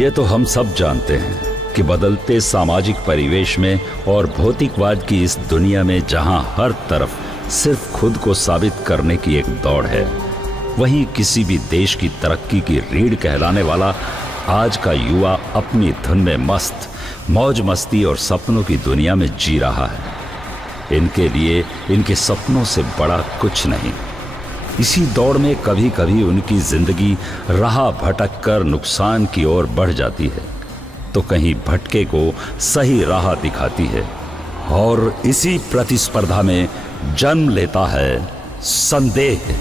ये तो हम सब जानते हैं कि बदलते सामाजिक परिवेश में और भौतिकवाद की इस दुनिया में जहां हर तरफ सिर्फ खुद को साबित करने की एक दौड़ है, वहीं किसी भी देश की तरक्की की रीढ़ कहलाने वाला आज का युवा अपनी धुन में मस्त, मौज मस्ती और सपनों की दुनिया में जी रहा है। इनके लिए इनके सपनों से बड़ा कुछ नहीं। इसी दौड़ में कभी कभी उनकी जिंदगी राह भटक कर नुकसान की ओर बढ़ जाती है, तो कहीं भटके को सही राह दिखाती है। और इसी प्रतिस्पर्धा में जन्म लेता है संदेह।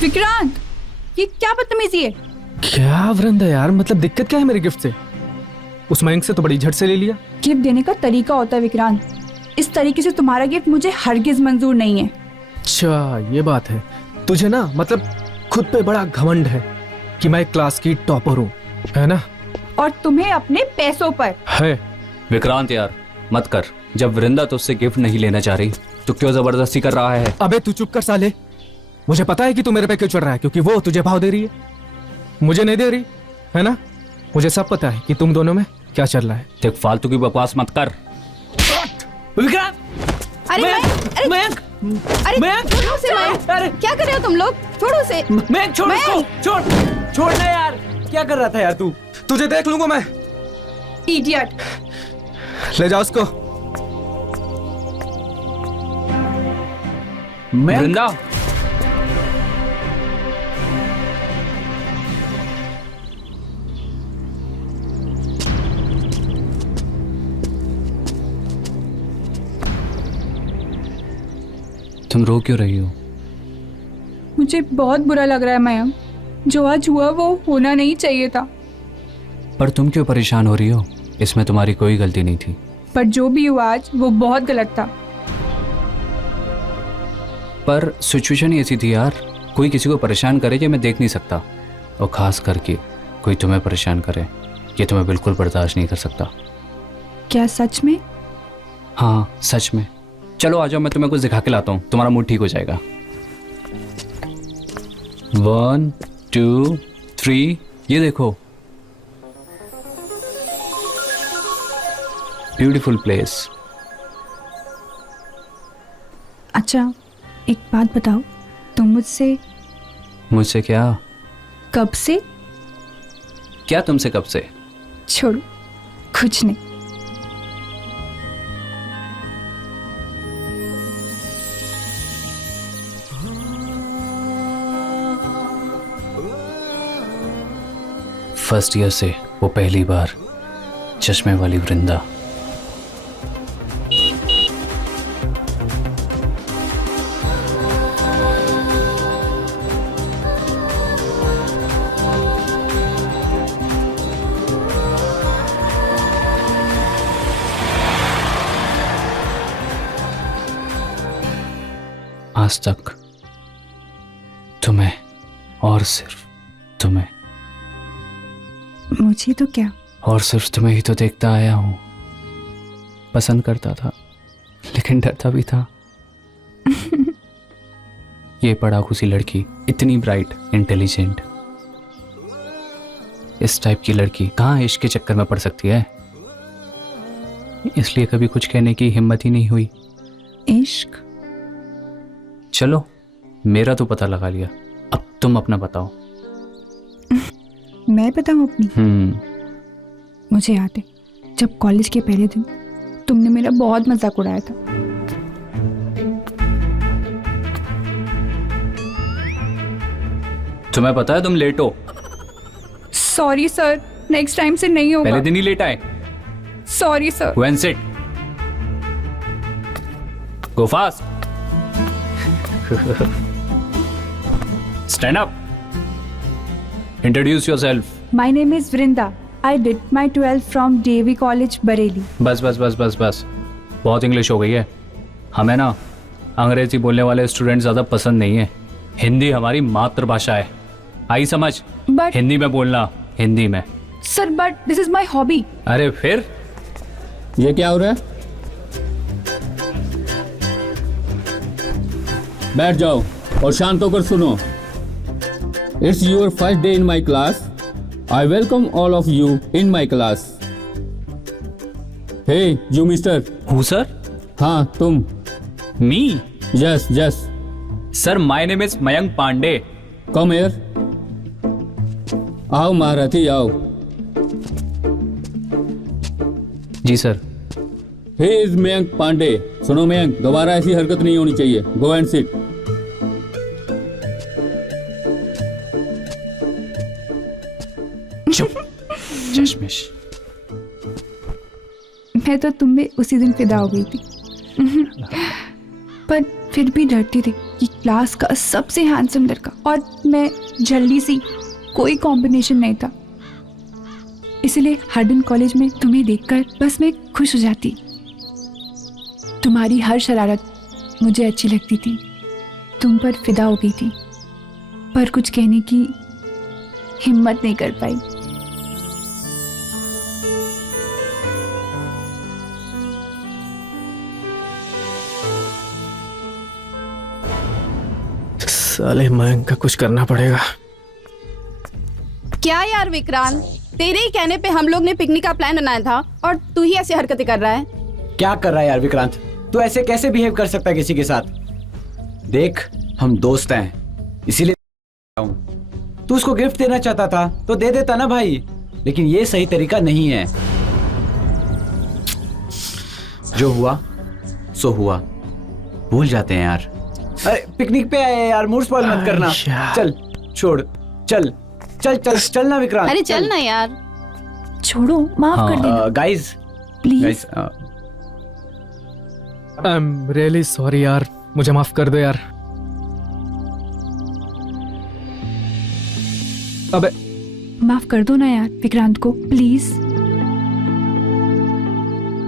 विक्रांत, ये क्या बदतमीजी है? क्या वृंदा यार, मतलब दिक्कत क्या है मेरे गिफ्ट से? उस मयंक से तो बड़ी झट से ले लिया। गिफ्ट देने का तरीका होता है विक्रांत, इस तरीके से तुम्हारा गिफ्ट मुझे हरगिज मंजूर नहीं है। अच्छा ये बात है। तुझे ना मतलब खुद पे बड़ा घमंड है कि मैं क्लास की टॉपर हूँ, है ना? और तुम्हें अपने पैसों पर है। विक्रांत यार मत कर। जब वृंदा तुझसे गिफ्ट नहीं लेना चाह रही तो क्यों जबरदस्ती कर रहा है? अबे तू चुप कर साले। मुझे पता है कि तू मेरे पे क्यों चढ़ रहा है, क्योंकि वो तुझे भाव दे रही है, मुझे नहीं दे रही, है ना? मुझे सब पता है कि तुम दोनों में क्या चल रहा है। देख फालतू की बकवास मत कर। विक्रांत! अरे मयंक! अरे मयंक! छोड़ो उसे, मयंक! अरे क्या कर रहे हो तुम लोग? छोड़ो उसे। मयंक छोड़ इसको! छोड़! छोड़ना यार! क्या कर रहा था यार तू? तुझे देख लूंगा मैं। इडियट! ले जाओ उसको। वृंदा तुम रो क्यों रही हो? मुझे बहुत बुरा लग रहा है मयंक, जो आज हुआ वो होना नहीं चाहिए था। पर तुम क्यों परेशान हो रही हो? इसमें तुम्हारी कोई गलती नहीं थी। पर जो भी हुआ आज वो बहुत गलत था। पर सिचुएशन ही ऐसी थी यार, कोई किसी को परेशान करे ये मैं देख नहीं सकता, और खास करके कोई तुम्हें परेशान करे ये तो मैं बिल्कुल बर्दाश्त नहीं कर सकता। क्या सच में? हाँ सच में। चलो आ जाओ, मैं तुम्हें कुछ दिखा के लाता हूँ, तुम्हारा मूड ठीक हो जाएगा। 1 2 3 ये देखो, ब्यूटीफुल प्लेस। अच्छा एक बात बताओ, तुम मुझसे क्या? कब से? क्या तुमसे कब से? छोड़ो, कुछ नहीं। फर्स्ट ईयर से वो पहली बार चश्मे वाली वृंदा। आज तक तुम्हें और सिर्फ तुम्हें, मुझे तो क्या, और सिर्फ तुम्हें ही तो देखता आया हूं। पसंद करता था लेकिन डरता भी था। ये पढ़ाकू सी लड़की, इतनी ब्राइट, इंटेलिजेंट, इस टाइप की लड़की कहाँ इश्क के चक्कर में पड़ सकती है। इसलिए कभी कुछ कहने की हिम्मत ही नहीं हुई। इश्क? चलो मेरा तो पता लगा लिया, अब तुम अपना बताओ। मैं बताऊं अपनी? मुझे याद है जब कॉलेज के पहले दिन तुमने मेरा बहुत मजाक उड़ाया था। तुम्हें पता है तुम लेट हो। सॉरी सर, नेक्स्ट टाइम से नहीं होगा। पहले दिन ही लेट आए। Sorry sir. Go and sit. Go fast. Stand up. Introduce yourself. My name is Vrinda. I did my 12th from DAV College, Bareilly. बस बस बस बस बस, बहुत इंग्लिश हो गई है। हमें ना अंग्रेजी बोलने वाले स्टूडेंट ज़्यादा पसंद नहीं है। हिंदी हमारी मातृभाषा है, आई समझ? But हिंदी में बोलना, हिंदी में। sir, but this is my hobby. अरे फिर ये क्या हो रहा है? बैठ जाओ और शांत होकर सुनो। It's your first day in my class. I welcome all of you in my class. Hey you mister. हूँ सर? हाँ तुम। Me? Yes yes. Sir my name is Mayank Pandey. Come here. आओ महारथी आओ। जी sir. He is Mayank Pandey. सुनो मयंक, दोबारा ऐसी हरकत नहीं होनी चाहिए। Go and sit. चुप। चश्मिश। मैं तो तुम में उसी दिन फिदा हो गई थी। पर फिर भी डरती थी कि क्लास का सबसे हैंडसम लड़का और मैं जल्दी सी, कोई कॉम्बिनेशन नहीं था। इसलिए हार्डन कॉलेज में तुम्हें देखकर बस मैं खुश हो जाती। तुम्हारी हर शरारत मुझे अच्छी लगती थी, तुम पर फिदा हो गई थी, पर कुछ कहने की हिम्मत नहीं कर पाई। साले मयंक का कुछ करना पड़ेगा। क्या यार विक्रांत, तेरे ही कहने पे हम लोग ने पिकनिक का प्लान बनाया था और तू ही ऐसी हरकतें कर रहा है। क्या कर रहा है यार विक्रांत? तू ऐसे कैसे बिहेव कर सकता है किसी के साथ? देख हम दोस्त हैं, इसीलिए तू उसको गिफ्ट देना चाहता था तो दे देता ना भाई, लेकिन ये सही तरीका नहीं है। जो हुआ सो हुआ, भूल जाते हैं यार। अरे पिकनिक पे आए यार, मूड स्पॉइल मत करना। चल छोड़, चल चल चल चल ना विक्रांत। अरे चल ना यार। छोड़ो, माफ कर देना guys please. Guys I am really sorry यार, मुझे माफ कर दो यार। अबे माफ कर दो ना यार विक्रांत को, प्लीज।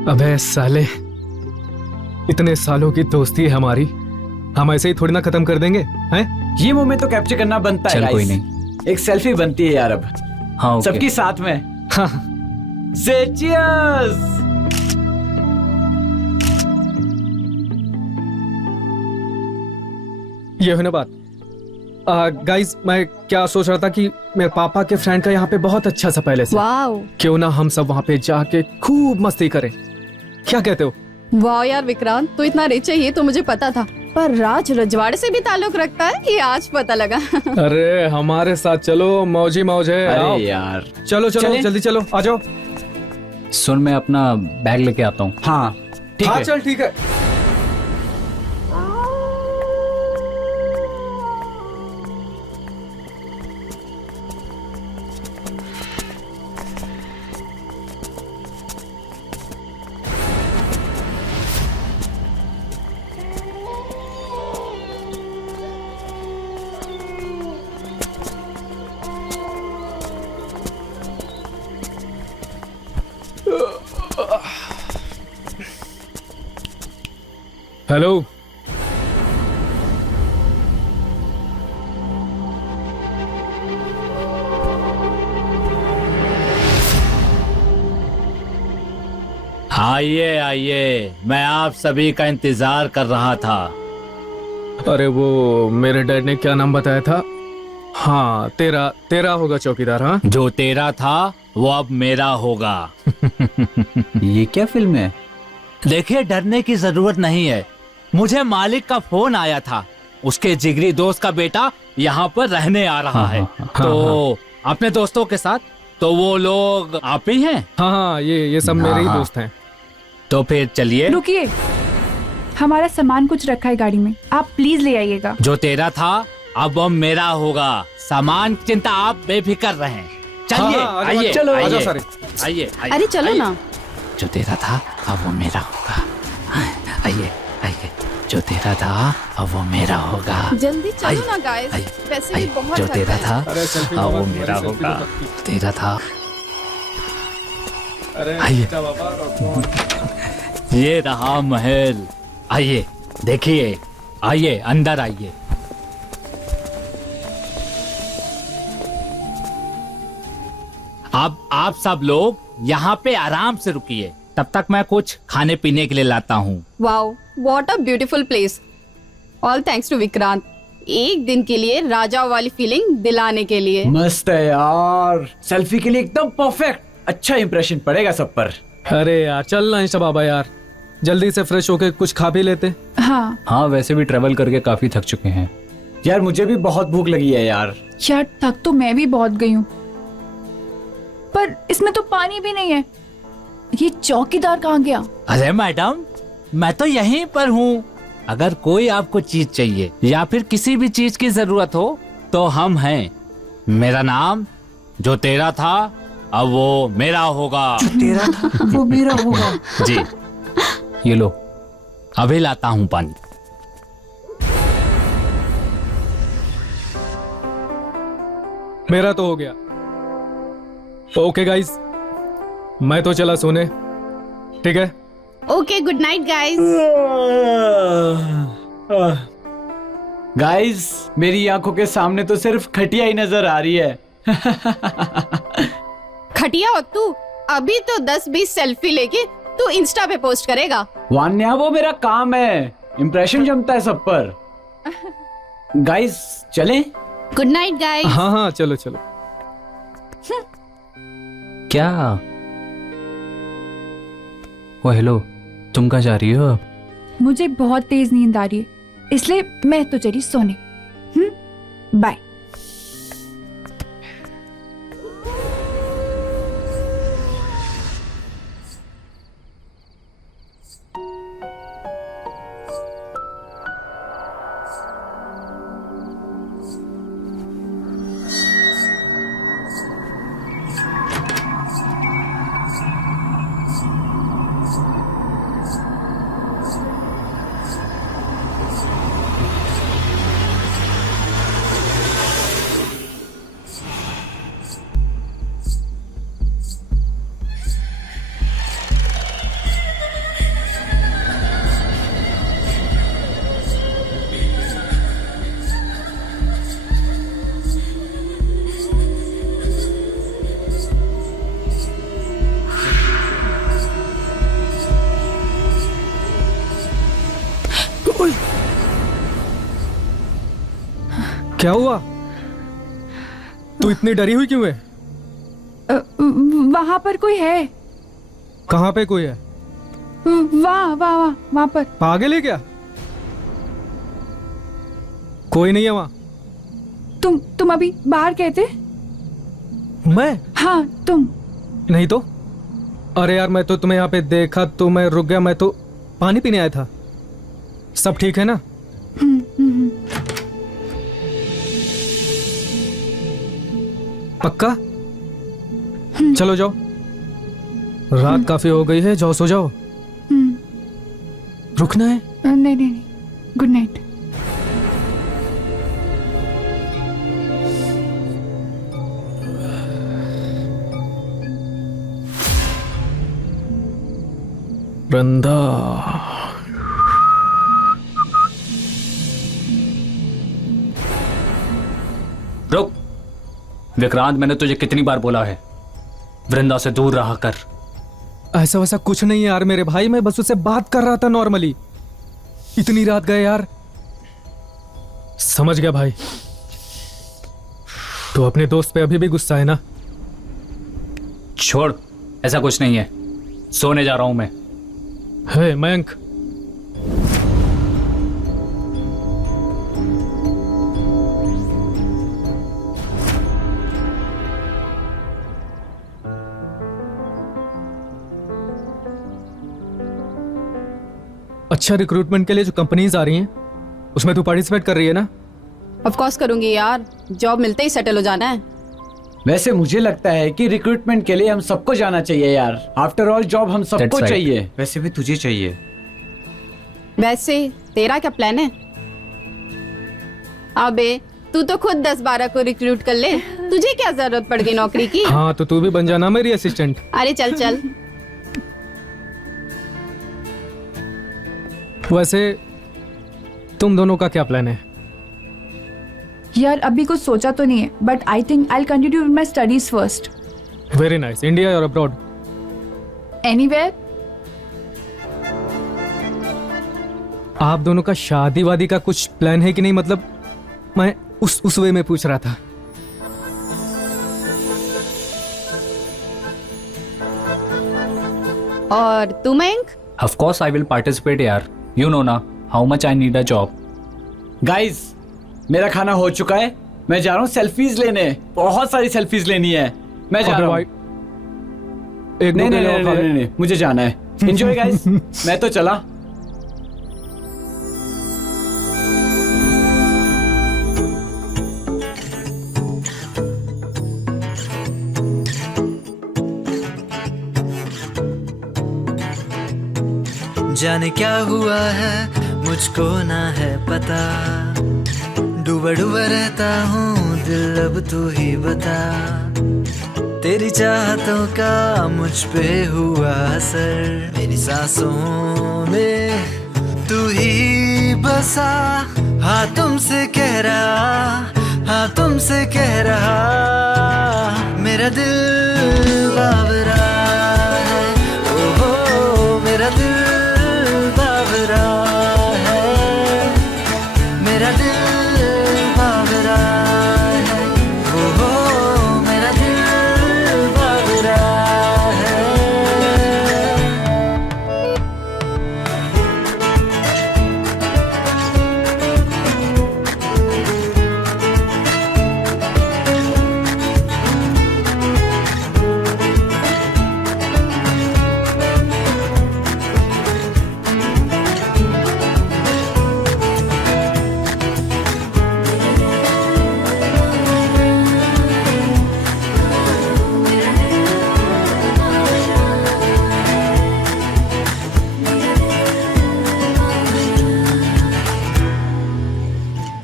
अबे साले, इतने सालों की दोस्ती है हमारी, हम ऐसे ही थोड़ी ना खत्म कर देंगे हैं? ये मोमेंट तो कैप्चर करना बनता है। चल कोई guys। नहीं। एक सेल्फी बनती है यार अब। हाँ okay। सबकी साथ में। हाँ। से cheers! ये हुई ना बात। गाइस मैं क्या सोच रहा था कि मेरे पापा के फ्रेंड का यहाँ पे बहुत अच्छा सा पहले से, वाओ क्यों ना हम सब वहाँ पे जाके खूब मस्ती करें। क्या कहते हो? वाह यार विक्रांत, तू इतना रिच है ये तो मुझे पता था, पर राज रजवाड़े से भी ताल्लुक रखता है ये आज पता लगा। अरे हमारे साथ चलो, मौजी मौज है। आओ। अरे यार चलो चलो चलें? जल्दी चलो, आ जाओ। सुन मैं अपना बैग लेके आता हूँ। हाँ ठीक हाँ है। चल ठीक है। हेलो आइए आइए, मैं आप सभी का इंतजार कर रहा था। अरे वो मेरे डैड ने क्या नाम बताया था? हाँ, तेरा होगा चौकीदार। हाँ, जो तेरा था वो अब मेरा होगा। ये क्या फिल्म है? देखिए, डरने की जरूरत नहीं है। मुझे मालिक का फोन आया था, उसके जिगरी दोस्त का बेटा यहाँ पर रहने आ रहा है। तो अपने दोस्तों के साथ। तो वो लोग आप ही हैं? हाँ, ये सब मेरे ही दोस्त हैं। तो फिर चलिए। रुकिए, हमारा सामान कुछ रखा है गाड़ी में, आप प्लीज ले आइएगा। जो तेरा था अब वो मेरा होगा। सामान की चिंता आप बेफिक्र रहें। चलिए, हाँ, आइए, चलो, आइए, आजाओ सारे। आइए, आइए, अरे चलो आइए। ना। जो तेरा था अब वो मेरा होगा। आइए, आइए। जो तेरा था अब वो मेरा होगा। जल्दी चलो आइए, ना गाइस, आइए, वैसे भी आइए। बहुत जो थक तेरा गए। था अरे सेल्फी अब वो मामा, मेरा सेल्फी होगा। तो जो तेरा था। अरे आइए। अच्छा बाबा, ये रहा महल। आइए, देखिए। आइए, अंदर आइए। अब आप सब लोग यहाँ पे आराम से रुकिए, तब तक मैं कुछ खाने पीने के लिए लाता हूँ। Wow, what a beautiful place. All thanks to Vikrant, एक दिन के लिए राजा वाली फीलिंग दिलाने के लिए। मस्त है यार, सेल्फी के लिए एकदम परफेक्ट। अच्छा इंप्रेशन पड़ेगा सब पर। अरे यार चल ना इंशा बाबा यार, जल्दी से फ्रेश होके कुछ खा भी लेते। हाँ हाँ, वैसे भी ट्रेवल करके काफी थक चुके हैं। यार मुझे भी बहुत भूख लगी है यार। यार, थक तो मैं भी बहुत गई हूँ, पर इसमें तो पानी भी नहीं है। ये चौकीदार कहाँ गया? अरे मैडम, मैं तो यहीं पर हूँ। अगर कोई आपको चीज चाहिए या फिर किसी भी चीज की जरूरत हो तो हम हैं। मेरा नाम जो तेरा था अब वो मेरा होगा। तेरा था वो मेरा होगा। जी, ये लो। अभी लाता हूँ पानी। मेरा तो हो गया। ओके गाइस, मैं तो चला सोने। ठीक है, okay, good night guys. Guys, मेरी आंखों के सामने तो सिर्फ खटिया ही नजर आ रही है। खटिया हो तू? अभी तो 10-20 सेल्फी लेके तू इंस्टा पे पोस्ट करेगा। वान्या, वो मेरा काम है, इंप्रेशन जमता है सब पर। गाइस चलें? Good night guys. हाँ हाँ चलो चलो। क्या? ओ हेलो, तुम कहाँ जा रही हो? मुझे बहुत तेज नींद आ रही है, इसलिए मैं तो चली सोने। बाय। क्या हुआ? तू इतनी डरी हुई क्यों है? वहां पर कोई है। कहाँ पे कोई है? वहां पर। पागल है क्या? कोई नहीं है वहां। तुम अभी बाहर गए थे? मैं? हाँ, तुम। नहीं तो। अरे यार, मैं तो तुम्हें यहाँ पे देखा तो मैं रुक गया। मैं तो पानी पीने आया था। सब ठीक है ना? पक्का? चलो जाओ, रात काफी हो गई है, जाओ सो जाओ। रुकना है? नहीं नहीं, गुड नाइट। वृंदा, रुक। विक्रांत, मैंने तुझे कितनी बार बोला है वृंदा से दूर रहा कर। ऐसा वैसा कुछ नहीं है यार मेरे भाई, मैं बस उससे बात कर रहा था नॉर्मली। इतनी रात गए यार। समझ गया भाई। तो अपने दोस्त पे अभी भी गुस्सा है ना? छोड़, ऐसा कुछ नहीं है। सोने जा रहा हूं मैं। है मयंक, अच्छा रिक्रूटमेंट के लिए जो कंपनीज आ रही हैं उसमें तू पार्टिसिपेट कर रही है ना? ऑफ कोर्स करूंगी यार, जॉब मिलते ही सेटल हो जाना है। वैसे मुझे लगता है कि रिक्रूटमेंट के लिए हम सबको जाना चाहिए यार। आफ्टर ऑल जॉब हम सबको That's right. चाहिए। वैसे भी तुझे चाहिए। वैसे तेरा क्या प्लान है? अबे तू तो खुद 10-12 को रिक्रूट कर ले, तुझे क्या जरूरत पड़ गई नौकरी की? हाँ तो तू भी बन जाना मेरी असिस्टेंट। अरे चल चल। वैसे तुम दोनों का क्या प्लान है? यार अभी कुछ सोचा तो नहीं है, but I think I continue with my studies first. Very nice. India और अब्रॉड? एनीवेयर। आप दोनों का शादी वादी का कुछ प्लान है कि नहीं? मतलब मैं उस वे में पूछ रहा था। और तू Mayank? Of course I will participate यार। यू नो ना how much I need a job. Guys मेरा खाना हो चुका है, मैं जा रहा हूँ सेल्फीज लेने। बहुत सारी सेल्फीज लेनी है। मैं जा रहा हूँ। एक नहीं दो नहीं के लिए नहीं, और खा ले। नहीं नहीं मुझे जाना है। Enjoy guys. मैं तो चला। जाने क्या हुआ है मुझको ना है पता, डूबा डूबा रहता हूँ दिल अब तू ही बता। तेरी चाहतों का मुझ पे हुआ असर, मेरी सांसों में तू ही बसा। हाँ तुमसे कह रहा, हाँ तुमसे कह रहा, मेरा दिल बावरा है। ओहो मेरा दिल बावरा है, मेरा दिल बावरा है। ओहो मेरा दिल बावरा है।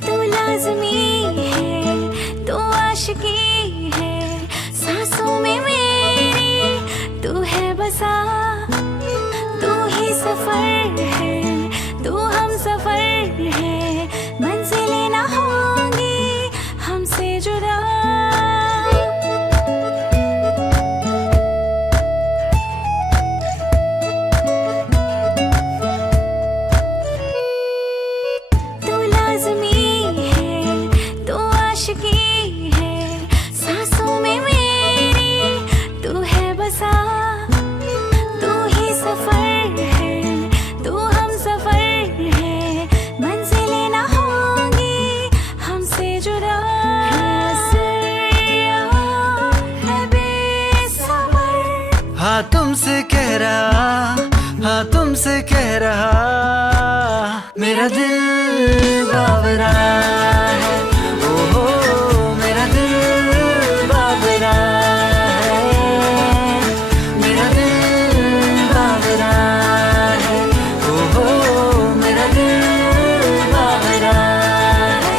तू लाज़मी है, तू आशिकी है, सांसों में मेरी तू है बसा। तू ही सफर है, तू हम सफर है, मंजिलें ना होंगी हमसे जुदा। तू लाज़मी है, तू आशिकी है, सांसों में मेरी तू है बसा। तू ही सफर है, तू हम सफर है, मंजिलें ना होंगी हमसे जुदा। है बेसबर। हाँ तुमसे कह रहा, हाँ तुमसे कह रहा, मेरा दिल बावरा है। ओहो मेरा दिल बावरा है, मेरा दिल बावरा है। ओहो मेरा दिल बावरा है।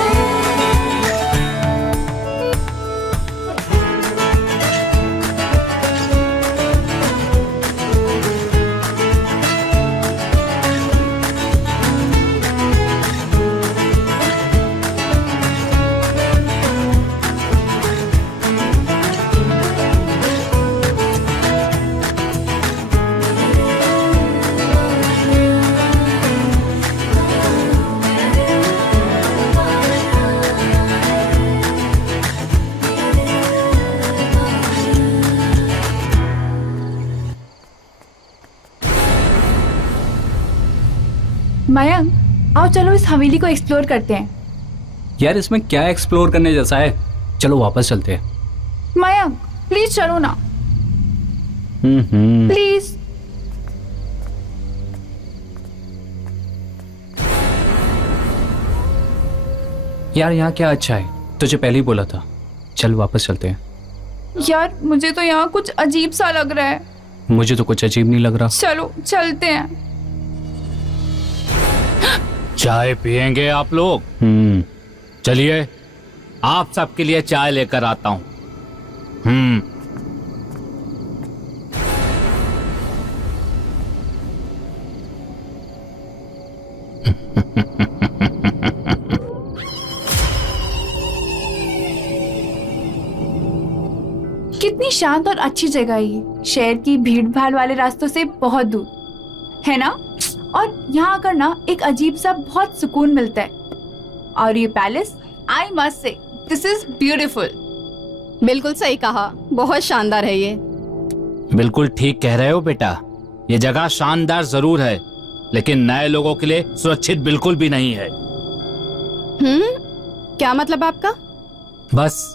मयंक आओ चलो इस हवेली को एक्सप्लोर करते हैं। यार इसमें क्या एक्सप्लोर करने जैसा है? चलो वापस चलते हैं। मयंक प्लीज चलो ना, प्लीज। यार यहाँ क्या अच्छा है? तुझे पहले ही बोला था। चल वापस चलते हैं। यार मुझे तो यहाँ कुछ अजीब सा लग रहा है। मुझे तो कुछ अजीब नहीं लग रहा। चलो चलते हैं। चाय पियेंगे आप लोग? चलिए आप सबके लिए चाय लेकर आता हूं। कितनी शांत और अच्छी जगह है ये, शहर की भीड़ भाड़ वाले रास्तों से बहुत दूर, है ना? और यहाँ आकर ना एक अजीब सा बहुत सुकून मिलता है। और ये palace, I must say, this is beautiful. बिल्कुल सही कहा, बहुत शानदार है ये। बिल्कुल ठीक कह रहे हो बेटा, ये जगह शानदार जरूर है लेकिन नए लोगों के लिए सुरक्षित बिल्कुल भी नहीं है। क्या मतलब आपका? बस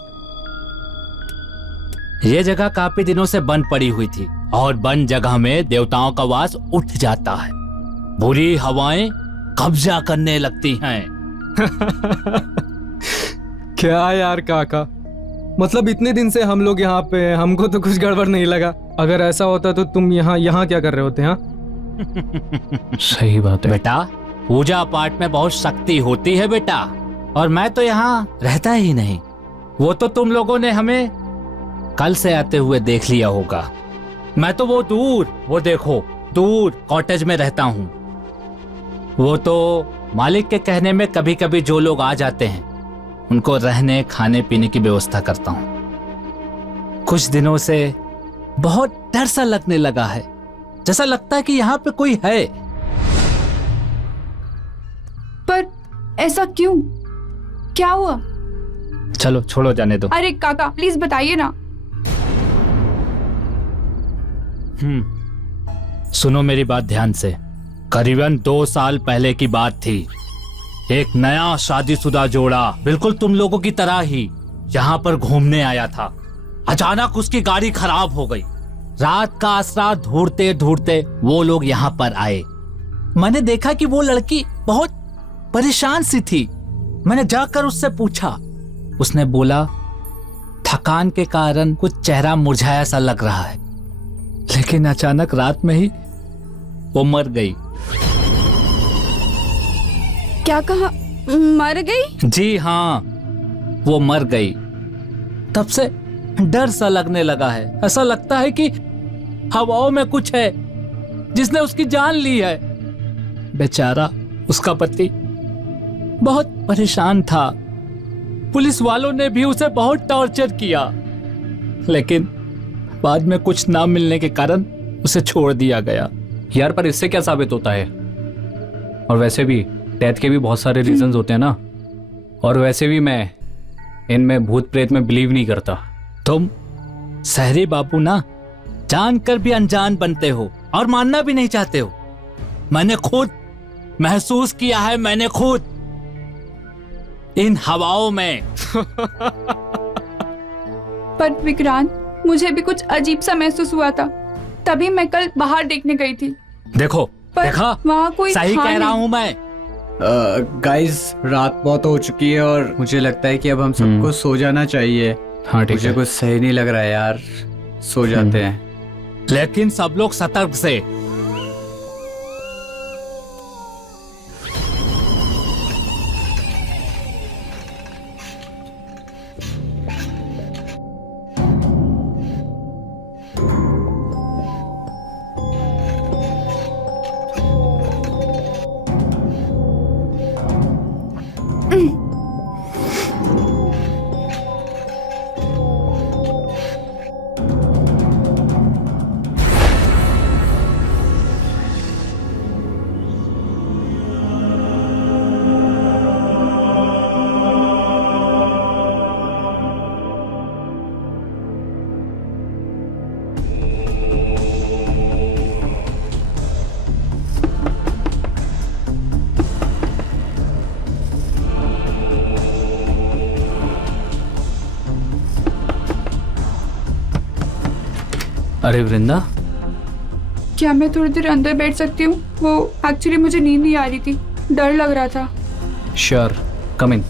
ये जगह काफी दिनों से बंद पड़ी हुई थी और बंद जगह में देवताओं का वास उठ जाता है, बुरी हवाएं कब्जा करने लगती हैं। क्या यार काका, मतलब इतने दिन से हम लोग यहाँ पे हैं, हमको तो कुछ गड़बड़ नहीं लगा। अगर ऐसा होता तो तुम यहाँ क्या कर रहे होते? हाँ सही बात है बेटा, पूजा पाठ में बहुत शक्ति होती है बेटा, और मैं तो यहाँ रहता ही नहीं। वो तो तुम लोगों ने हमें कल से आते हुए देख लिया होगा। मैं तो वो देखो दूर कॉटेज में रहता हूँ। वो तो मालिक के कहने में कभी कभी जो लोग आ जाते हैं उनको रहने खाने पीने की व्यवस्था करता हूँ। कुछ दिनों से बहुत डर सा लगने लगा है, जैसा लगता है कि यहाँ पे कोई है। पर ऐसा क्यों? क्या हुआ? चलो छोड़ो, जाने दो। अरे काका प्लीज बताइए ना। सुनो मेरी बात ध्यान से। करीबन 2 साल पहले की बात थी। एक नया शादीशुदा जोड़ा बिल्कुल तुम लोगों की तरह ही यहाँ पर घूमने आया था। अचानक उसकी गाड़ी खराब हो गई। रात का आसरा ढूंढते ढूंढते वो लोग यहाँ पर आए। मैंने देखा कि वो लड़की बहुत परेशान सी थी। मैंने जाकर उससे पूछा। उसने बोला थकान के कारण कुछ चेहरा मुरझाया सा लग रहा है, लेकिन अचानक रात में ही वो मर गई। क्या कहा? मर गई? जी हाँ, वो मर गई। तब से डर सा लगने लगा है। ऐसा लगता है कि हवाओं में कुछ है जिसने उसकी जान ली है। बेचारा उसका पति बहुत परेशान था। पुलिस वालों ने भी उसे बहुत टॉर्चर किया, लेकिन बाद में कुछ ना मिलने के कारण उसे छोड़ दिया गया। यार पर इससे क्या साबित होता है? और वैसे भी डेथ के भी बहुत सारे रीजंस होते हैं ना। और वैसे भी मैं इनमें भूत प्रेत में बिलीव नहीं करता। तुम शहरी बाबू ना, जानकर भी अनजान बनते हो और मानना भी नहीं चाहते हो। मैंने खुद महसूस किया है, मैंने खुद इन हवाओं में। पर विक्रांत, मुझे भी कुछ अजीब सा महसूस हुआ था, तभी मैं कल बाहर देखने गई थी। देखो, पर देखा? वहाँ कोई सही था कह रहा नहीं। हूं मैं। गाइस रात बहुत हो चुकी है और मुझे लगता है कि अब हम सबको सो जाना चाहिए। हाँ ठीक मुझे है। कुछ सही नहीं लग रहा है यार, सो जाते हैं। लेकिन सब लोग सतर्क से। अरे वृंदा, क्या मैं थोड़ी देर अंदर बैठ सकती हूँ? वो एक्चुअली मुझे नींद नहीं आ रही थी, डर लग रहा था। श्योर, कम इन।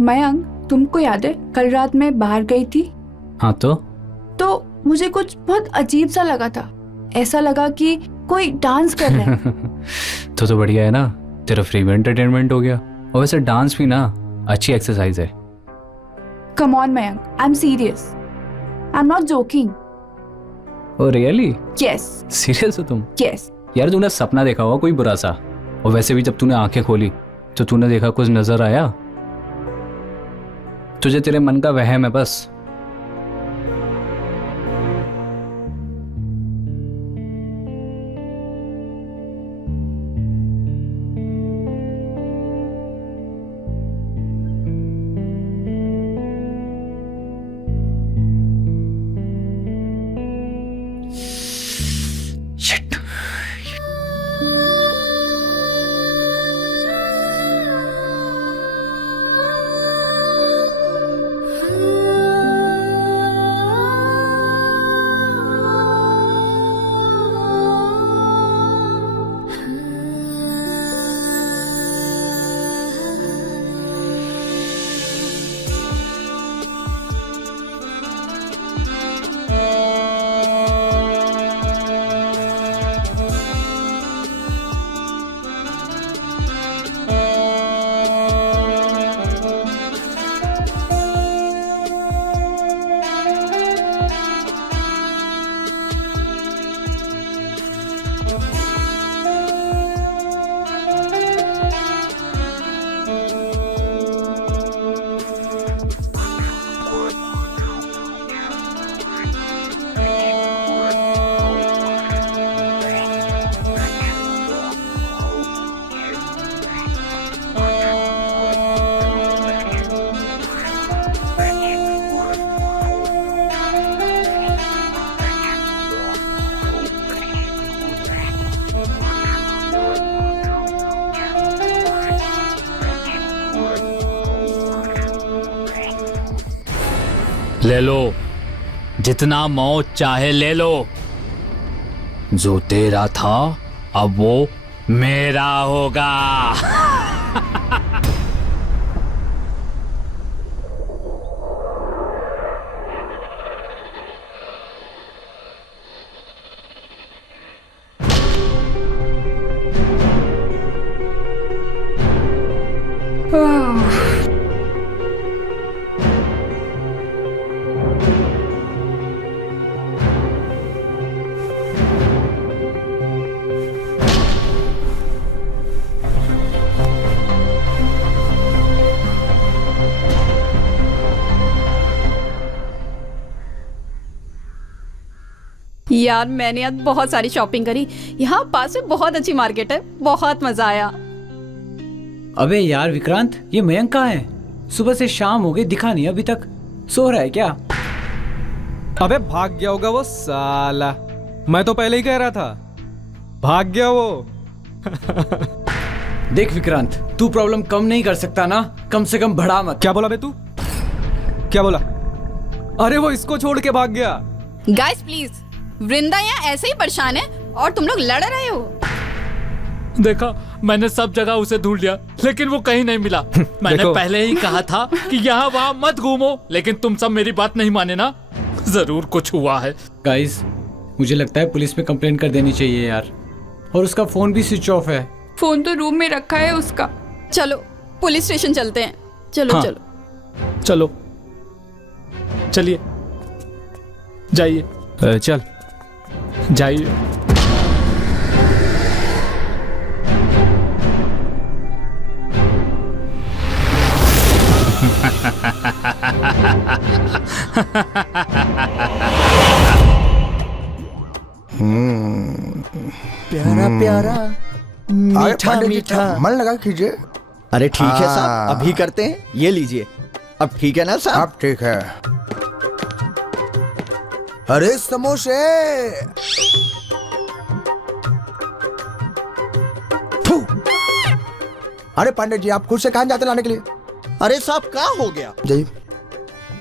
मयंक, तुमको याद है कल रात मैं बाहर गई थी हाँ तो मुझे कुछ बहुत अजीब सा लगा था। ऐसा लगा कि कोई डांस कर रहा है। तो बढ़िया है ना, तेरा फ्री में एंटरटेनमेंट हो गया। और वैसे डांस भी ना अच्छी एक्सरसाइज है। Come on Mayank, I am serious, I am not joking. Oh really? Yes serious हो तुम? यस। यार तूने सपना देखा होगा कोई बुरा सा, और वैसे भी जब तूने आंखें खोली तो तूने देखा कुछ नजर आया? तुझे तेरे मन का वहम है बस। ले लो, जितना मौत चाहे ले लो। जो तेरा था अब वो मेरा होगा। यार मैंने आज बहुत सारी शॉपिंग करी। यहाँ पास में बहुत अच्छी मार्केट है, बहुत मजा आया। अबे यार विक्रांत, ये मयंक कहाँ है? सुबह से शाम हो गई, दिखा नहीं अभी तक। सो रहा है क्या? अबे भाग गया होगा वो साला। मैं तो पहले ही कह रहा था, भाग गया वो। देख विक्रांत, तू प्रॉब्लम कम नहीं कर सकता ना? कम से कम बढ़ा मत। क्या बोला बे तू? क्या बोला? अरे वो इसको छोड़ के भाग गया। गाइस प्लीज, वृंदा यहाँ ऐसे ही परेशान है और तुम लोग लड़ रहे हो। देखा, मैंने सब जगह उसे ढूंढ लिया लेकिन वो कहीं नहीं मिला। मैंने पहले ही कहा था कि यहाँ वहाँ मत घूमो, लेकिन तुम सब मेरी बात नहीं माने ना। जरूर कुछ हुआ है। गाइस, मुझे लगता है पुलिस में कंप्लेंट कर देनी चाहिए यार। और उसका फोन भी स्विच ऑफ है। फोन तो रूम में रखा है उसका। चलो पुलिस स्टेशन चलते हैं। चलो हाँ। चलो चलो चलिए, जाइए चल जाइए। प्यारा प्यारा मीठा मीठा। मन लगा कीजिए। अरे ठीक है साहब, अभी करते हैं। ये लीजिए। अब ठीक है ना साहब? अब ठीक है। अरे समोसे। थू। अरे पंडित जी आप खुद से कहाँ जाते लाने के लिए? अरे साहब क्या हो गया? जाइए।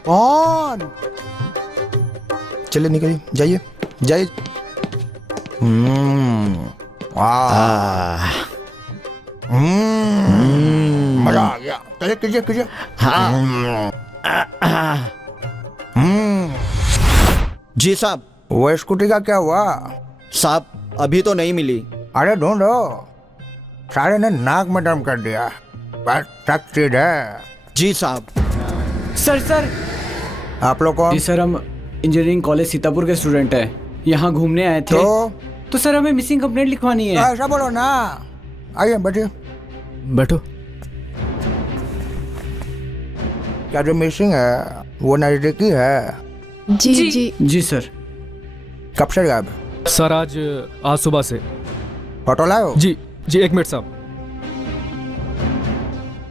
कौन? चलिए निकलिए, जाइए जाइए। मजा आ गया। चलिए कीजिए कीजिए। जी साहब। वो स्कूटी का क्या हुआ? साहब अभी तो नहीं मिली। अरे ढूंढो, सारे ने नाक में दम कर दिया। बस तक चीज है। जी साहब। सर आप लोग कौन? जी सर, हम इंजीनियरिंग कॉलेज सीतापुर के स्टूडेंट हैं, यहाँ घूमने आए थे। तो सर हमें मिसिंग कंप्लेंट लिखवानी है। ऐसा बोलो ना। आइए बैठिए। बैठो। क्या जो मिसिंग है वो नजदीकी है? जी सर। कब से गायब? सर आज सुबह से। फोटो लाए हो? जी जी, एक मिनट साहब,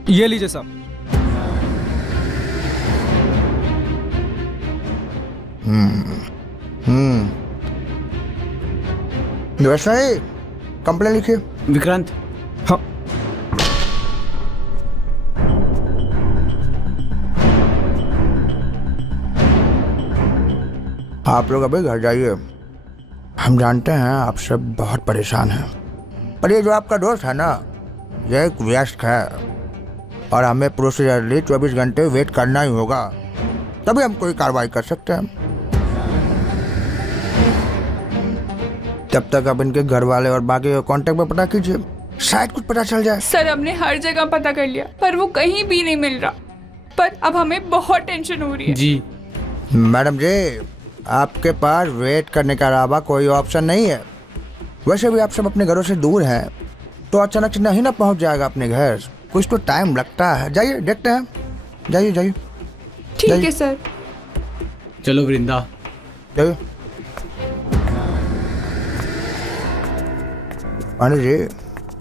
ये लीजिए साहब। वैसा ही कंप्लेन लिखिए। विक्रांत। हाँ। आप लोग अभी घर जाइए। हम जानते हैं आप सब बहुत परेशान हैं, पर ये जो आपका दोस्त है ना, ये एक व्यस्त है और हमें प्रोसीजरली 24 घंटे वेट करना ही होगा, तभी हम कोई कार्रवाई कर सकते हैं। तब तक अब इनके घर वाले और बाकी कांटेक्ट में पता कीजिए, शायद कुछ पता चल जाए। सर हमने हर जगह पता कर लिया पर वो कहीं भी नहीं मिल रहा, पर अब हमें बहुत टेंशन हो रही है। जी मैडम जी, आपके पास वेट करने के अलावा कोई ऑप्शन नहीं है। वैसे भी आप सब अपने घरों से दूर हैं, तो अचानक से नहीं ना पहुंच जाएगा अपने घर, कुछ तो टाइम लगता है। जाइए देखते हैं, जाइए जाइए। ठीक है सर। चलो वृंदा। जाइए। पानी जी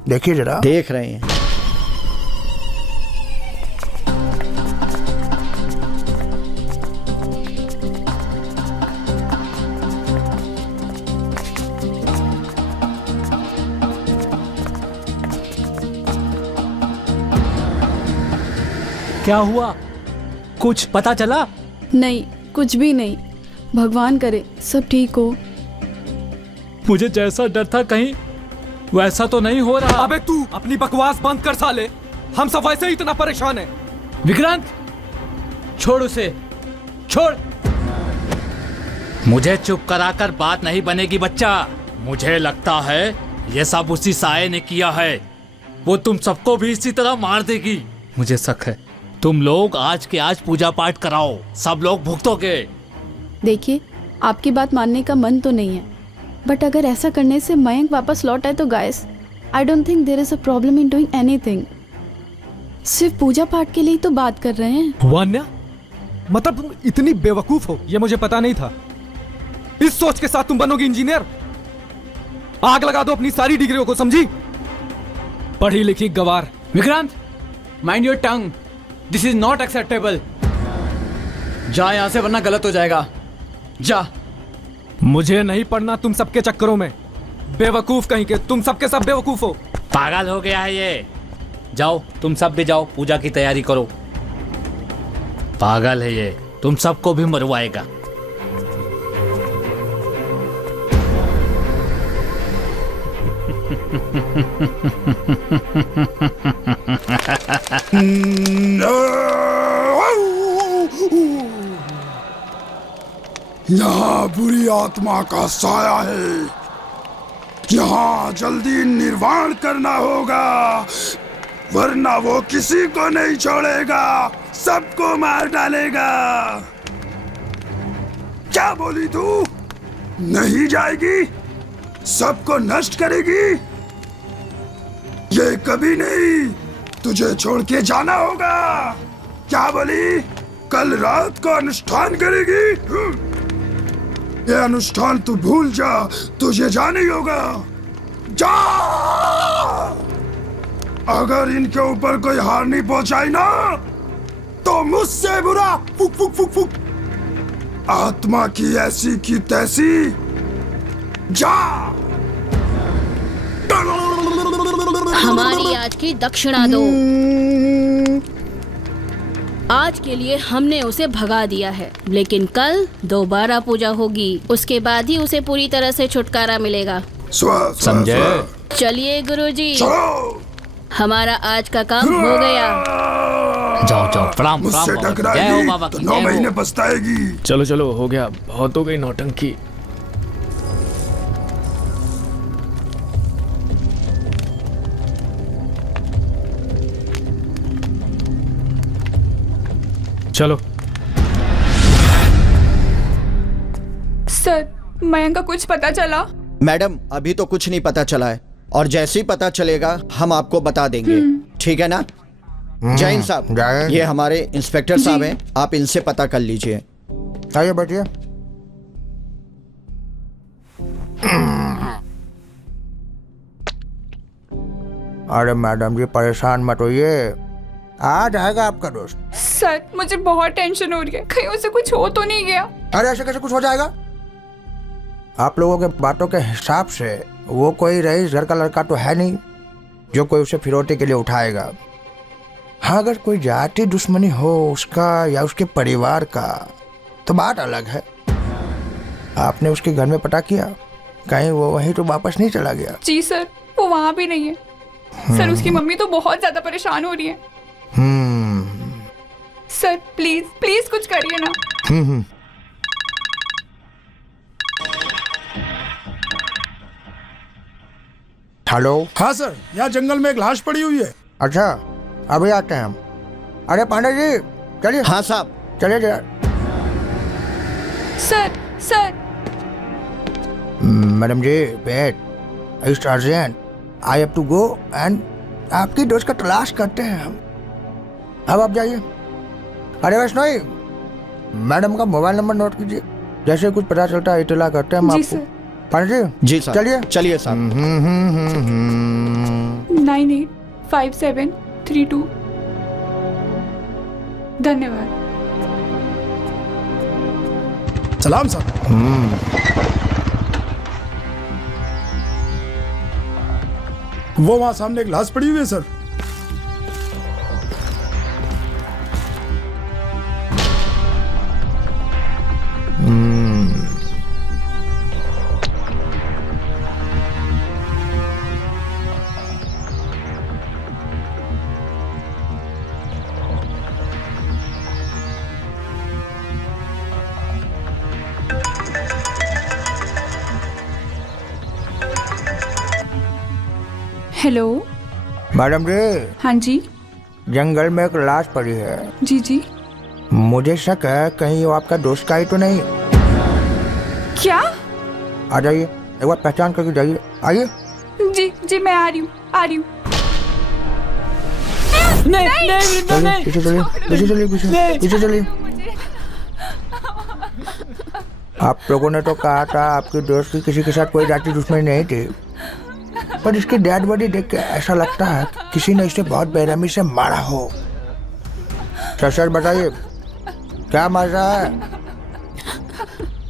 देखिए जरा। देख रहे हैं। क्या हुआ, कुछ पता चला? नहीं, कुछ भी नहीं। भगवान करे सब ठीक हो। मुझे जैसा डर था कहीं वैसा तो नहीं हो रहा। अबे तू अपनी बकवास बंद कर साले, हम सब वैसे ही इतना परेशान हैं। विक्रांत छोड़ उसे, छोड़। मुझे चुप कराकर बात नहीं बनेगी बच्चा। मुझे लगता है ये सब उसी साये ने किया है, वो तुम सबको भी इसी तरह मार देगी। मुझे शक है, तुम लोग आज के आज पूजा पाठ कराओ, सब लोग भुगतोगे। देखिए, आपकी बात मानने का मन तो नहीं है, बट अगर ऐसा करने से मयंक वापस लौट आए तो guys, I don't think there is a problem in doing anything. सिर्फ पूजा पाठ के लिए तो बात कर रहे हैं। वान्या, मतलब तुम इतनी बेवकूफ हो ये मुझे पता नहीं था। इस सोच के साथ तुम बनोगी इंजीनियर? आग लगा दो अपनी सारी डिग्रियों को, समझी? पढ़ी लिखी गवार। Vikrant, mind your tongue, this is not acceptable. जा यहां से वरना गलत हो जाएगा। जा। मुझे नहीं पढ़ना तुम सबके चक्करों में। बेवकूफ कहीं के, तुम सबके सब बेवकूफ हो। पागल हो गया है ये। जाओ तुम सब भी जाओ, पूजा की तैयारी करो। पागल है ये, तुम सबको भी मरवाएगा। यहाँ बुरी आत्मा का साया है, यहाँ जल्दी निर्वाण करना होगा, वरना वो किसी को नहीं छोड़ेगा, सबको मार डालेगा। क्या बोली तू? नहीं जाएगी? सबको नष्ट करेगी? ये कभी नहीं, तुझे छोड़ के जाना होगा। क्या बोली? कल रात को अनुष्ठान करेगी? ये अनुष्ठान तू भूल जा, तुझे जाना ही होगा। जा! अगर इनके ऊपर कोई हार नहीं पहुंचाई ना, तो मुझसे बुरा फुक फुक फुक फुक। आत्मा की ऐसी की तैसी। जा! हमारी आज की दक्षिणा दो। आज के लिए हमने उसे भगा दिया है, लेकिन कल दोबारा पूजा होगी। उसके बाद ही उसे पूरी तरह से छुटकारा मिलेगा। समझे? चलिए गुरुजी, हमारा आज का काम हो गया। जाओ जाओ, प्रणाम मुझसे प्रणाम। जय हो टकराएगी बाबा तो की 9 जय महीने हो। पछताएगी। चलो चलो, हो गया, बहुत हो गई नौटंकी। चलो। सर, मयंक का कुछ पता चला? मैडम अभी तो कुछ नहीं पता चला है, और जैसे ही पता चलेगा हम आपको बता देंगे, ठीक है ना? जैन साहब, जय। ये हमारे इंस्पेक्टर साहब हैं, आप इनसे पता कर लीजिए। आइए बैठिए। अरे मैडम जी परेशान मत होइए, आ जाएगा आपका दोस्त। सर, मुझे बहुत टेंशन हो रही है, कहीं उसे कुछ हो तो नहीं गया? अरे ऐसे कैसे कुछ हो जाएगा? आप लोगों के बातों के हिसाब से वो कोई रईस घर का लड़का तो है नहीं जो कोई उसे फिरौती के लिए उठाएगा। हाँ, अगर कोई जाति दुश्मनी हो उसका या उसके परिवार का तो बात अलग है। आपने उसके घर में पता किया? कहीं वो वहीं तो वापस नहीं चला गया? जी सर, वो वहाँ भी नहीं है। सर, उसकी मम्मी तो बहुत ज्यादा परेशान हो रही है। सर प्लीज प्लीज कुछ करिए ना। हेलो। हाँ सर, यहाँ जंगल में एक लाश पड़ी हुई है। अच्छा, अभी आते हैं हम। अरे पांडे जी चलिए। हाँ साहब, चलिए जरा। Sir sir. Madam ji wait, it's urgent, I have to go and आपकी दोस्त का तलाश करते हैं हम। अब आप जाइए। अरे वैष्णवी, मैडम का मोबाइल नंबर नोट कीजिए, जैसे कुछ पता चलता है इतला करते हैं हम जी आपको। सर। पांडे जी जी साहब, चलिए। चलिए साहब। 985732। धन्यवाद। सलाम साहब। वो वहाँ सामने एक लाश पड़ी हुई है सर। हेलो। मैडम जी, हाँ जी। जंगल में एक लाश पड़ी है। जी जी। मुझे शक है कहीं वो आपका दोस्त का ही तो नहीं। क्या? आ जाइए, एक बार पहचान करके जाइए। आइए। जी जी, मैं आ रही हूँ, आ रही हूँ। चलिए, पीछे चलिए, पीछे चलिए, पीछे चलिए। आप लोगों ने तो कहा था आपके दोस्त की किसी के साथ कोई जाति दुश्मनी नहीं थी, पर इसकी डेड बॉडी देख के ऐसा लगता है कि किसी ने इसे बहुत बेरहमी से मारा हो। सर बताइए, क्या मार रहा है?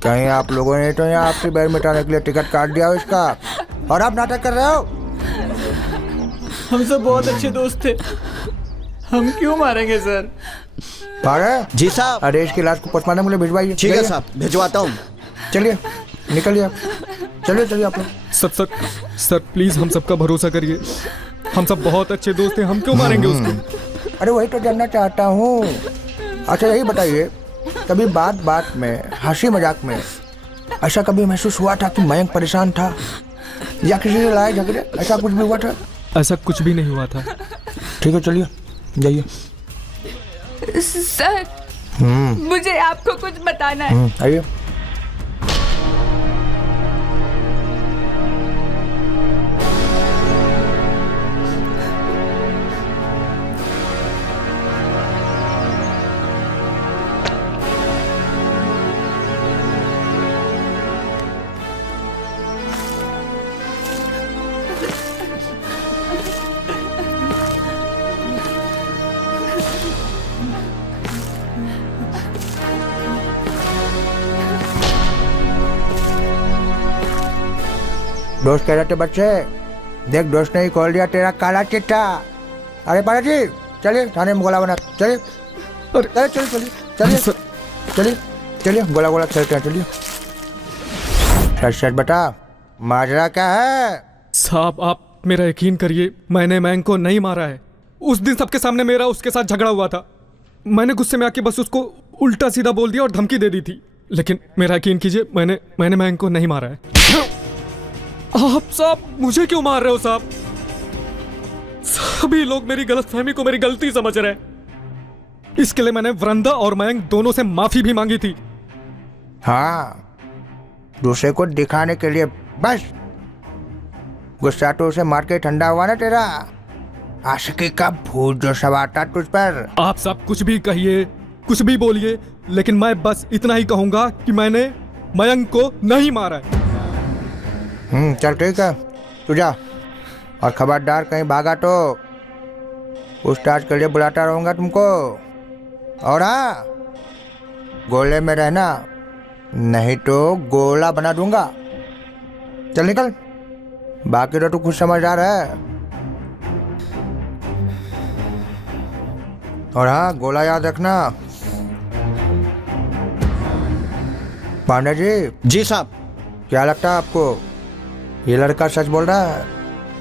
कहीं आप लोगों ने तो यहाँ आपकी बैर मिटाने के लिए टिकट काट दिया हो इसका, और आप नाटक कर रहे हो? हम सब बहुत अच्छे दोस्त थे, हम क्यों मारेंगे सर? अरे जी साहब। अरे इसकी लाश को पोस्टमार्टम के लिए भिजवाइए। ठीक है साहब, भिजवाता हूँ। चलिए, निकलिए आप। चलिए आप लोग। सर प्लीज हम सबका भरोसा करिए, हम सब बहुत अच्छे दोस्त हैं, हम क्यों मारेंगे उसको? अरे वही तो जानना चाहता हूँ। अच्छा यही बताइए, कभी बात बात में, हंसी मजाक में ऐसा कभी महसूस हुआ था कि मयंक परेशान था या किसी से लड़ाई झगड़े, ऐसा कुछ भी हुआ था? ऐसा कुछ भी नहीं हुआ था। ठीक है, चलिए जाइए। सर, मुझे आपको कुछ बताना है। आइए। दोस्त कह रहे थे बच्चे देख दोस्त ने ही खोल दिया तेरा काला चिट्ठा। अरे पारा जी चलिए थाने में गोला बना, चलिए चलिए चलिए चलिए चलिए चलिए चलिए गोला गोला खेलते हैं, चलिए। सच सच बता माजरा क्या है? साहब आप मेरा यकीन करिए, मैंने मैंग को नहीं मारा है। उस दिन सबके सामने मेरा उसके साथ झगड़ा हुआ था। मैंने गुस्से में आके बस उसको उल्टा सीधा बोल दिया और धमकी दे दी थी, लेकिन मेरा यकीन कीजिए मैंने मैंग को नहीं मारा है। आप साहब मुझे क्यों मार रहे हो साहब? सभी लोग मेरी गलतफहमी को मेरी गलती समझ रहे हैं। इसके लिए मैंने वृंदा और मयंक दोनों से माफी भी मांगी थी। हाँ, दूसरे को दिखाने के लिए बस। गुस्सा तो उसे मार के ठंडा हुआ ना तेरा। आशिकी का भूत जो सवारता तुझ पर। आप सब कुछ भी कहिए, कुछ भी बोलिए, लेकिन मैं बस इतना ही कहूंगा कि मैंने मयंक को नहीं मारा है। चल ठीक है, तू जा। और खबरदार कहीं भागा तो पूछताछ के लिए बुलाता रहूंगा तुमको। और हाँ, गोले में रहना, नहीं तो गोला बना दूंगा। चल निकल, बाकी तो तू कुछ समझदार है। और हाँ, गोला याद रखना। पांडे जी। जी साहब। क्या लगता है आपको, ये लड़का सच बोल रहा है?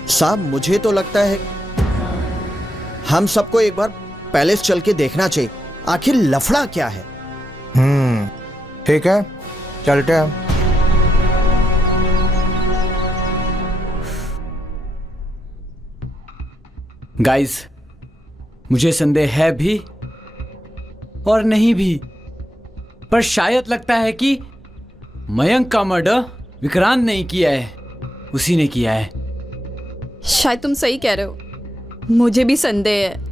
साहब मुझे तो लगता है हम सबको एक बार पैलेस चल के देखना चाहिए, आखिर लफड़ा क्या है। ठीक है, चलते हैं। गाइस, मुझे संदेह है भी और नहीं भी, पर शायद लगता है कि मयंक का मर्डर विक्रांत नहीं किया है, उसी ने किया है। शायद तुम सही कह रहे हो, मुझे भी संदेह है।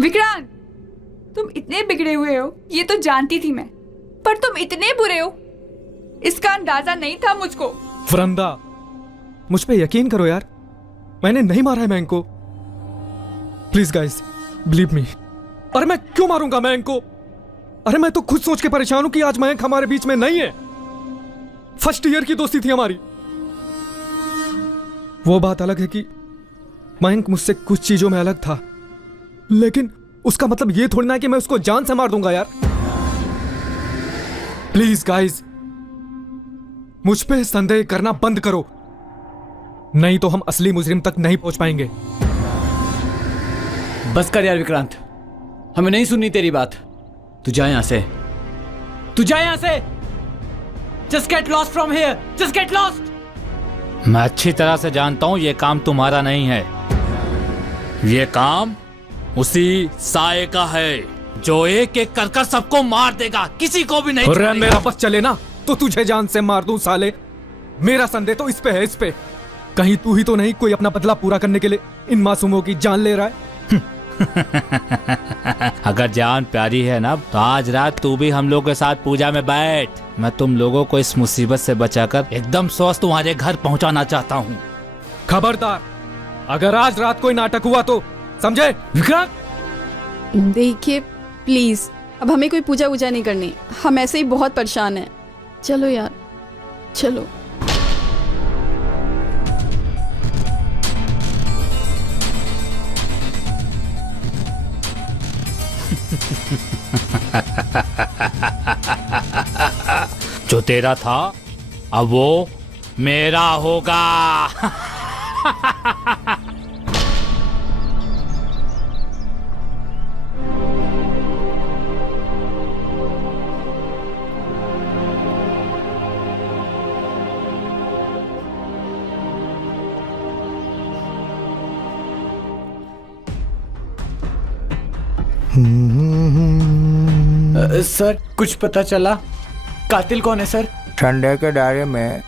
विक्रांत, तुम इतने बिगड़े हुए हो ये तो जानती थी मैं, पर तुम इतने बुरे हो इसका अंदाजा नहीं था मुझको। वृंदा, मुझ पे यकीन करो यार, मैंने नहीं मारा है मयंक को। Please guys, believe me. अरे मैं क्यों मारूंगा मयंक को? अरे मैं तो खुद सोच के परेशान हूं कि आज मयंक हमारे बीच में नहीं है। फर्स्ट ईयर की दोस्ती थी हमारी। वो बात अलग है कि मयंक मुझसे कुछ चीजों में अलग था, लेकिन उसका मतलब ये थोड़ी ना कि मैं उसको जान से मार दूंगा यार। प्लीज गाइस, मुझ पे संदेह करना बंद करो, नहीं तो हम असली मुजरिम तक नहीं पहुंच पाएंगे। बस कर यार विक्रांत, हमें नहीं सुननी तेरी बात। तू जा यहां से, तू जा यहां से। Just get lost from here, just get lost। मैं अच्छी तरह से जानता हूं ये काम तुम्हारा नहीं है, ये काम उसी साए का है जो एक एक कर कर सबको मार देगा, किसी को भी नहीं छोड़ेगा। मेरा बस चले ना तो तुझे जान से मार दूं साले। मेरा संदेह तो इस पे है, इस पे। कहीं तू ही तो नहीं कोई अपना बदला पूरा करने के लिए इन मासूमों की जान ले रहा है? अगर जान प्यारी है ना तो आज रात तू भी हम लोगों के साथ पूजा में बैठ। मैं तुम लोगों को इस मुसीबत से बचाकर एकदम स्वस्थ तुम्हारे घर पहुंचाना चाहता हूं। खबरदार, अगर आज रात कोई नाटक हुआ तो समझे? विक्रांत, देखिए प्लीज, अब हमें कोई पूजा वूजा नहीं करनी, हम ऐसे ही बहुत परेशान हैं। चलो यार, चलो। जो तेरा था अब वो मेरा होगा। सर, कुछ पता चला? कातिल कौन है सर? संदेह के दायरे में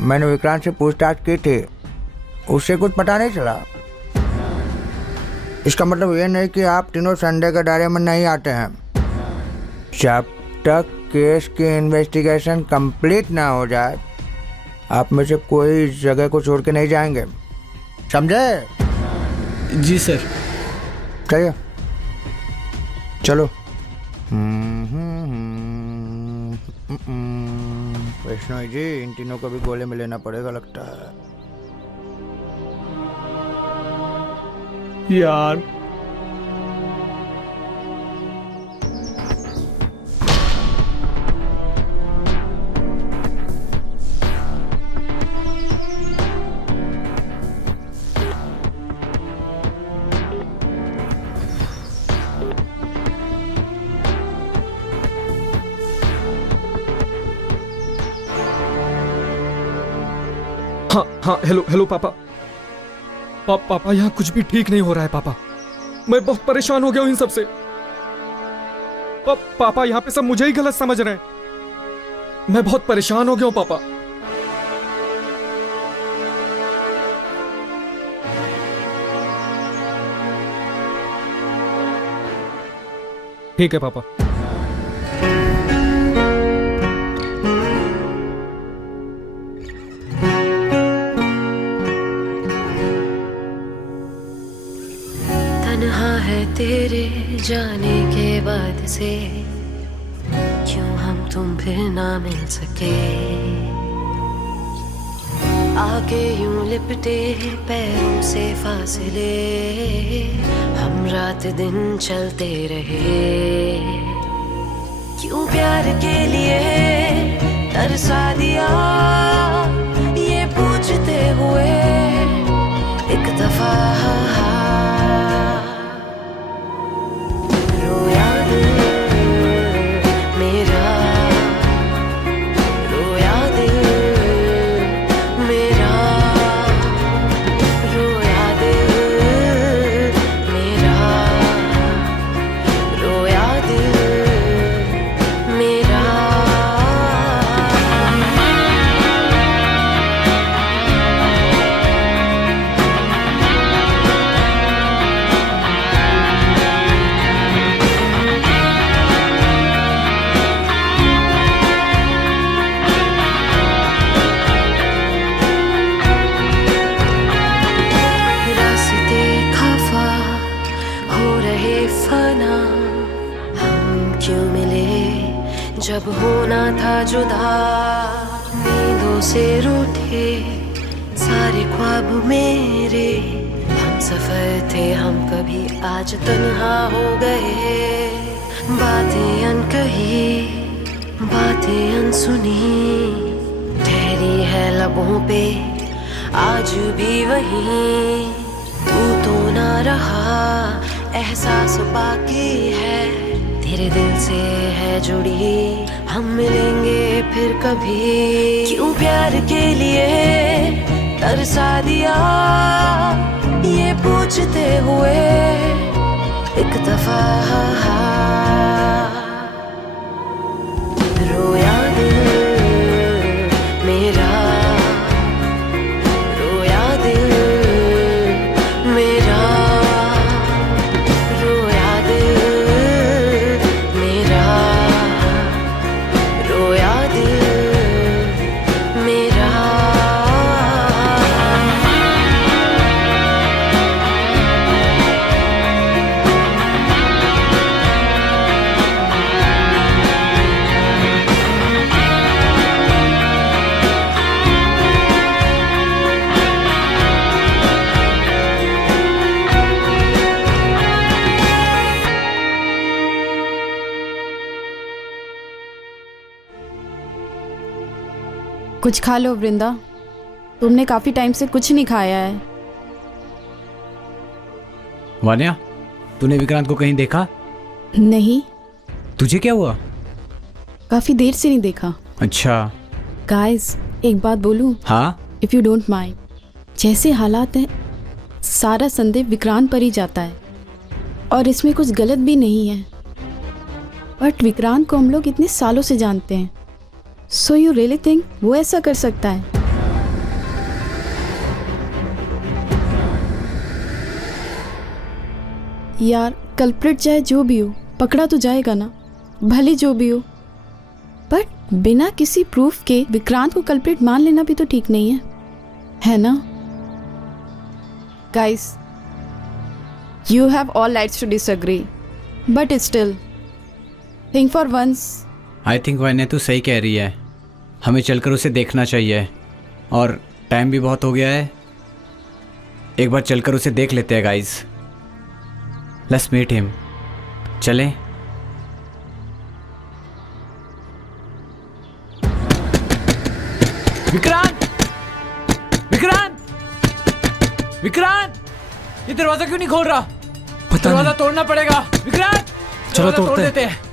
मैंने विक्रांत से पूछताछ की थी, उससे कुछ पता नहीं चला। इसका मतलब ये नहीं कि आप तीनों संदेह के दायरे में नहीं आते हैं। जब तक केस की इन्वेस्टिगेशन कंप्लीट ना हो जाए, आप में से कोई इस जगह को छोड़ के नहीं जाएंगे, समझे? जी सर। चलिए, चलो। वैष्णवी जी, इन तीनों को भी गोले में लेना पड़ेगा लगता है। यार हाँ हाँ, हेलो हेलो पापा। पापा यहाँ कुछ भी ठीक नहीं हो रहा है पापा। मैं बहुत परेशान हो गया हूँ इन सब से। पापा यहाँ पे सब मुझे ही गलत समझ रहे हैं। मैं बहुत परेशान हो गया हूँ पापा। ठीक है पापा। तन्हा है तेरे जाने के बाद से, क्यों हम तुम फिर ना मिल सके। आके यूं लिपटे पैरों से फासले, हम रात दिन चलते रहे। क्यों प्यार के लिए तरसा दिया, ये पूछते हुए एक दफा रोया दिल मेरा, रोया दिल मेरा, रोया दिल मेरा, रोया दिल मेरा। रास्ते खफा हो रहे फना, हम क्यों मिले जब होना था जुदा। नींदों से रूठे सारे ख्वाब मेरे, हम सफर थे हम कभी, आज तन्हा हो गए। बातें अनकही बातें अनसुनी, ठहरी है लबों पे आज भी वही। तू तो ना रहा एहसास बाकी है, तेरे दिल से है जुड़ी, हम मिलेंगे फिर कभी। क्यों प्यार के लिए तरसा दिया, ये पूछते हुए एक दफा रोया दिल मेरा, रोया दिल मेरा, रोया दिल मेरा, रोया दिल मेरा। कुछ खा लो वृंदा, तुमने काफी टाइम से कुछ नहीं खाया है। वान्या, तूने विक्रांत को कहीं देखा? नहीं, तुझे क्या हुआ? काफी देर से नहीं देखा। अच्छा। गाइस, एक बात बोलूं? हाँ? इफ यू डोंट माइंड, जैसे हालात हैं सारा संदेह विक्रांत पर ही जाता है, और इसमें कुछ गलत भी नहीं है। बट विक्रांत को हम लोग इतने सालों से जानते हैं, सो यू रियली थिंक वो ऐसा कर सकता है? यार, कल्प्रिट चाहे जो भी हो, पकड़ा तो जाएगा ना, भले जो भी हो। बट बिना किसी प्रूफ के विक्रांत को कल्प्रिट मान लेना भी तो ठीक नहीं है ना? Guys, you have all rights to disagree, but still, think for once I think वह तो सही कह रही है, हमें चलकर उसे देखना चाहिए और टाइम भी बहुत हो गया है। एक बार चलकर उसे देख लेते हैं गाइस। Let's meet him. चलें? विक्रांत! विक्रांत! विक्रांत! ये दरवाजा क्यों नहीं खोल रहा? दरवाजा तोड़ना पड़ेगा। विक्रांत! चलो दरवाजा तोड़ते तोड़ देते हैं।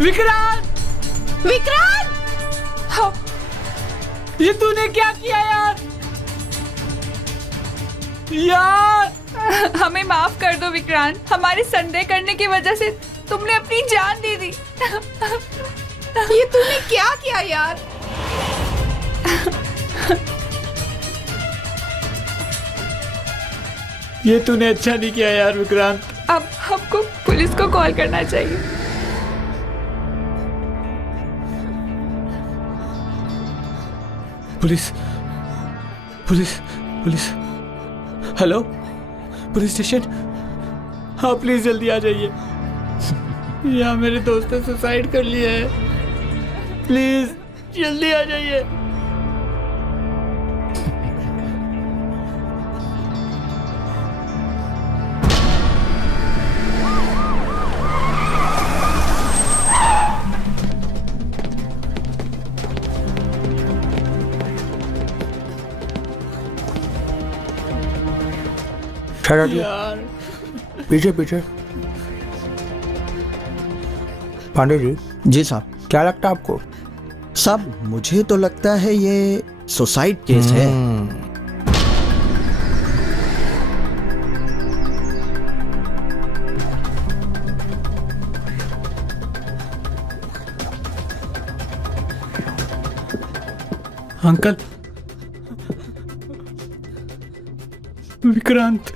विक्रांत! विक्रांत! हाँ, ये तूने क्या किया यार? यार! हमें माफ कर दो विक्रांत, हमारे संदेह करने की वजह से तुमने अपनी जान दे दी। ये तूने क्या किया यार? ये तूने अच्छा नहीं किया यार विक्रांत। अब हमको पुलिस को कॉल करना चाहिए। Police, police, police. Hello, police station. हाँ प्लीज जल्दी आ जाइए। यहाँ मेरे दोस्त ने सुसाइड कर लिया है, प्लीज जल्दी आ जाइए। यार पीछे पीछे। पांडे जी। जी साहब। क्या लगता है आपको? साहब मुझे तो लगता है ये सुसाइड केस है। अंकल, विक्रांत।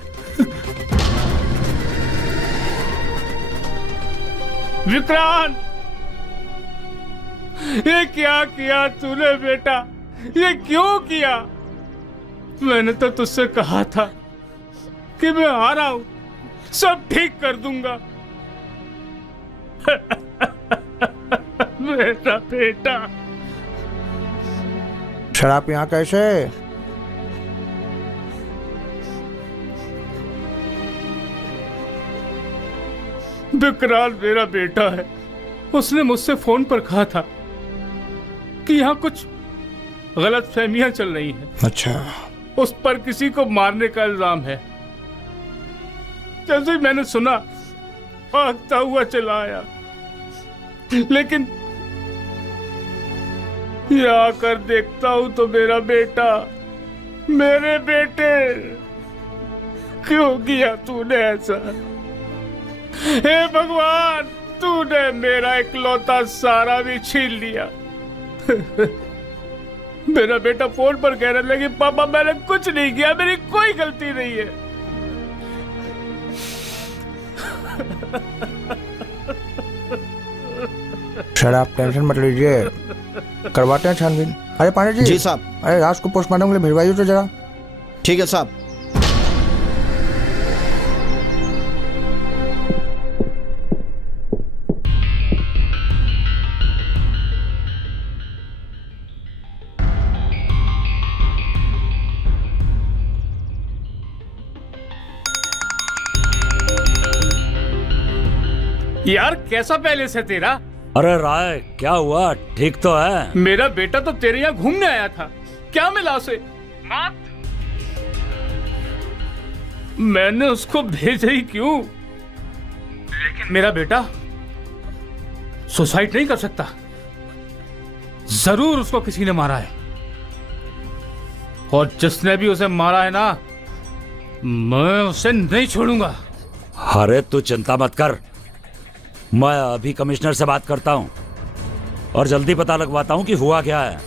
विक्रांत, ये क्या किया तूने बेटा? ये क्यों किया? मैंने तो तुझसे कहा था कि मैं आ रहा हूं, सब ठीक कर दूंगा। मेरा बेटा। सर आप यहाँ कैसे? विक्रांत मेरा बेटा है। उसने मुझसे फोन पर कहा था कि यहाँ कुछ गलत फहमियां चल रही हैं। अच्छा। उस पर किसी को मारने का इल्जाम है। जैसे ही मैंने सुना भागता हुआ चला आया, लेकिन यहाँ आकर देखता हूं तो मेरा बेटा, मेरे बेटे, क्यों किया तूने ऐसा? हे भगवान, तूने मेरा इकलौता सारा भी छीन लिया। मेरा बेटा फोन पर कह रहा था कि पापा मैंने कुछ नहीं किया, मेरी कोई गलती नहीं है। सर आप टेंशन मत लीजिए, करवाते हैं छानबीन। अरे पांडे जी। जी साहब। अरे राज को पोस्टमार्टम के लिए भिजवाइए तो जरा। ठीक है साहब। यार कैसा पहले से तेरा? अरे राय क्या हुआ? ठीक तो है? मेरा बेटा तो तेरे यहाँ घूमने आया था, क्या मिला उसे? मौत। मैंने उसको भेजा ही क्यों? लेकिन मेरा बेटा सुसाइड नहीं कर सकता। जरूर उसको किसी ने मारा है, और जिसने भी उसे मारा है ना, मैं उसे नहीं छोड़ूंगा। अरे तू चिंता मत कर, मैं अभी कमिश्नर से बात करता हूँ और जल्दी पता लगवाता हूँ कि हुआ क्या है।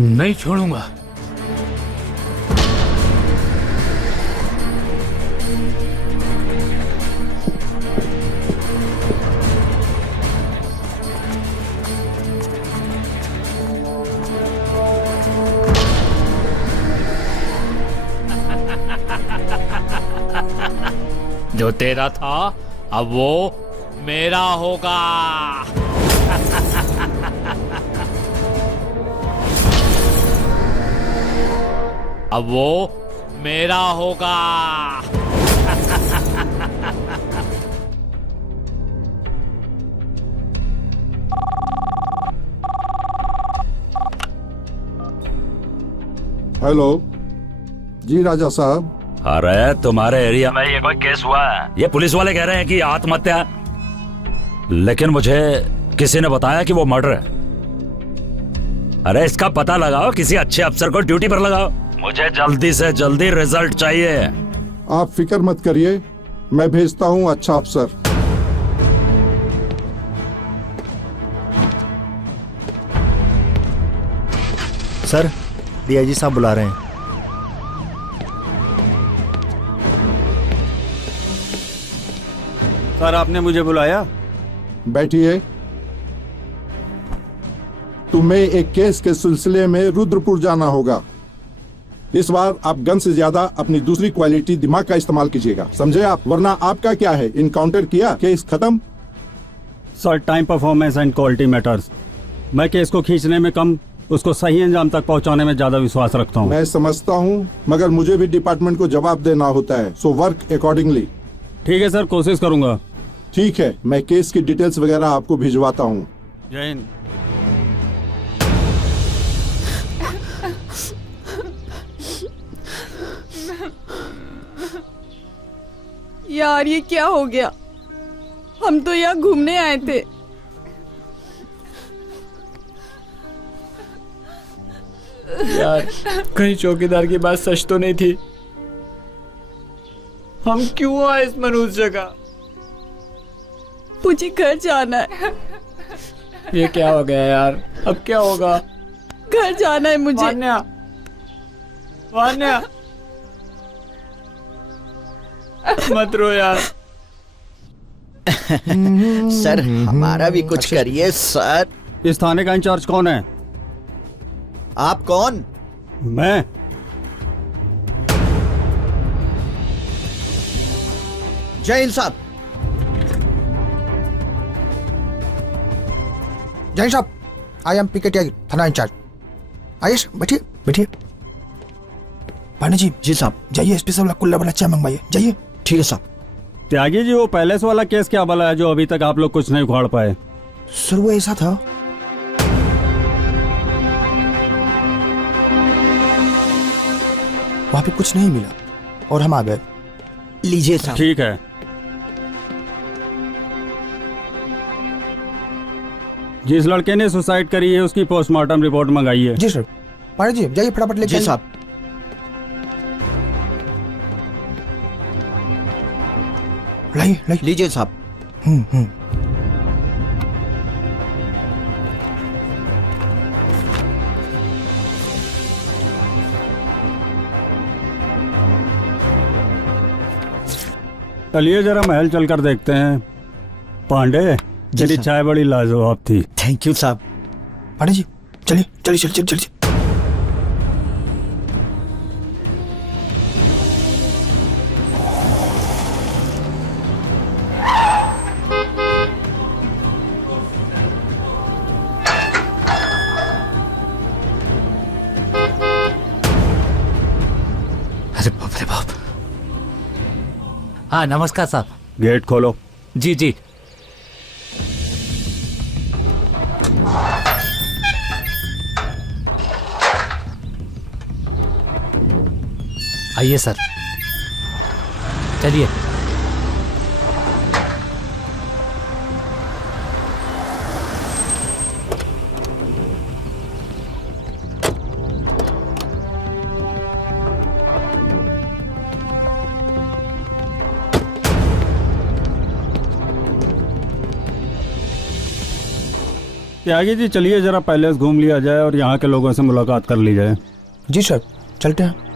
नहीं छोड़ूंगा। जो तेरा था अब वो मेरा होगा। अब वो मेरा होगा। हेलो जी राजा साहब। अरे तुम्हारे एरिया में ये कोई केस हुआ है? ये पुलिस वाले कह रहे हैं कि आत्महत्या, लेकिन मुझे किसी ने बताया कि वो मर्डर है। अरे इसका पता लगाओ, किसी अच्छे अफसर को ड्यूटी पर लगाओ। मुझे जल्दी से जल्दी रिजल्ट चाहिए। आप फिक्र मत करिए, मैं भेजता हूँ अच्छा अफसर। सर, डीआईजी साहब बुला रहे हैं। सर आपने मुझे बुलाया? बैठिए। तुम्हें एक केस के सिलसिले में रुद्रपुर जाना होगा। इस बार आप गन से ज्यादा अपनी दूसरी क्वालिटी दिमाग का इस्तेमाल कीजिएगा, समझे आप? वरना आपका क्या है, इनकाउंटर किया, केस खत्म। Sir time performance and quality matters. मैं केस को खींचने में कम, उसको सही अंजाम तक पहुंचाने में ज्यादा विश्वास रखता हूं। मैं समझता हूं, मगर मुझे भी डिपार्टमेंट को जवाब देना होता है, सो वर्क अकॉर्डिंगली। ठीक है सर, कोशिश करूंगा। ठीक है, मैं केस की डिटेल्स वगैरह आपको भिजवाता हूं। जय हिंद। यार ये क्या हो गया? हम तो यहाँ घूमने आए थे। यार कहीं चौकीदार की बात सच तो नहीं थी? हम क्यों आए इस मनुष्य का? मुझे घर जाना है। ये क्या हो गया यार? अब क्या होगा? घर जाना है मुझे। वान्या, वान्या मत रो यार। सर हमारा भी कुछ करिए सर। इस थाने का इंचार्ज कौन है? आप कौन? मैं। जय हिंद साहब। जय साहब, आई एम पीके त्यागी, थाना इंचार्ज। आइए बैठिए बैठिए। पानी जी। जी साहब। जाइए स्पेशल वाला कुल्ला वाला चाय मंगवाइए, जाइए। ठीक है साहब। त्यागी जी, वो पैलेस वाला केस क्या भला है जो अभी तक आप लोग कुछ नहीं उखाड़ पाए? सर वो ऐसा था, वहां पे कुछ नहीं मिला और हम आ गए। लीजिए साहब। ठीक है। जिस लड़के ने सुसाइड करी है उसकी पोस्टमार्टम रिपोर्ट मंगाई है। जी सर। पानी जी जाइए फटाफट लेके। जी साहब। लाइए लाइए। लीजिए साहब। चलिए जरा महल चलकर देखते हैं। पांडे, तेरी चाय बड़ी लाजवाब थी। थैंक यू साहब। पांडे जी चलिए चलिए चलिए चलिए। अरे बाप रे बाप। हाँ नमस्कार साहब। गेट खोलो। जी जी। आइए सर, चलिए। त्यागी जी चलिए जरा पैलेस घूम लिया जाए और यहाँ के लोगों से मुलाकात कर ली जाए। जी सर चलते हैं।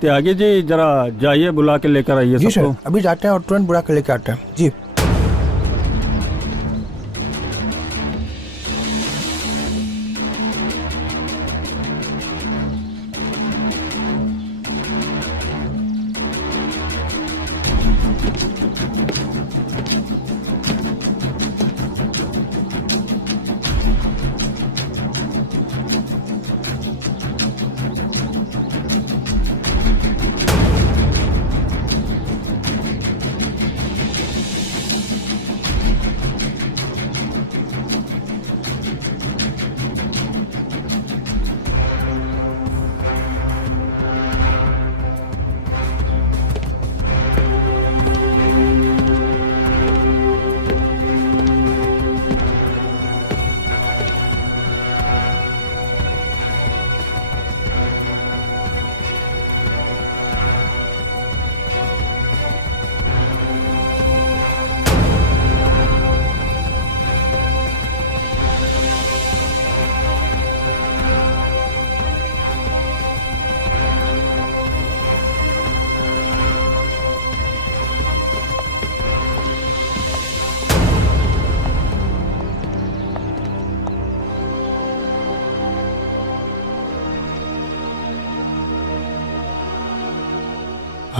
त्यागी जी जरा जाइए, बुला के लेकर आइए जी सबको। सर अभी जाते हैं और तुरंत बुला के लेके आते हैं। जी।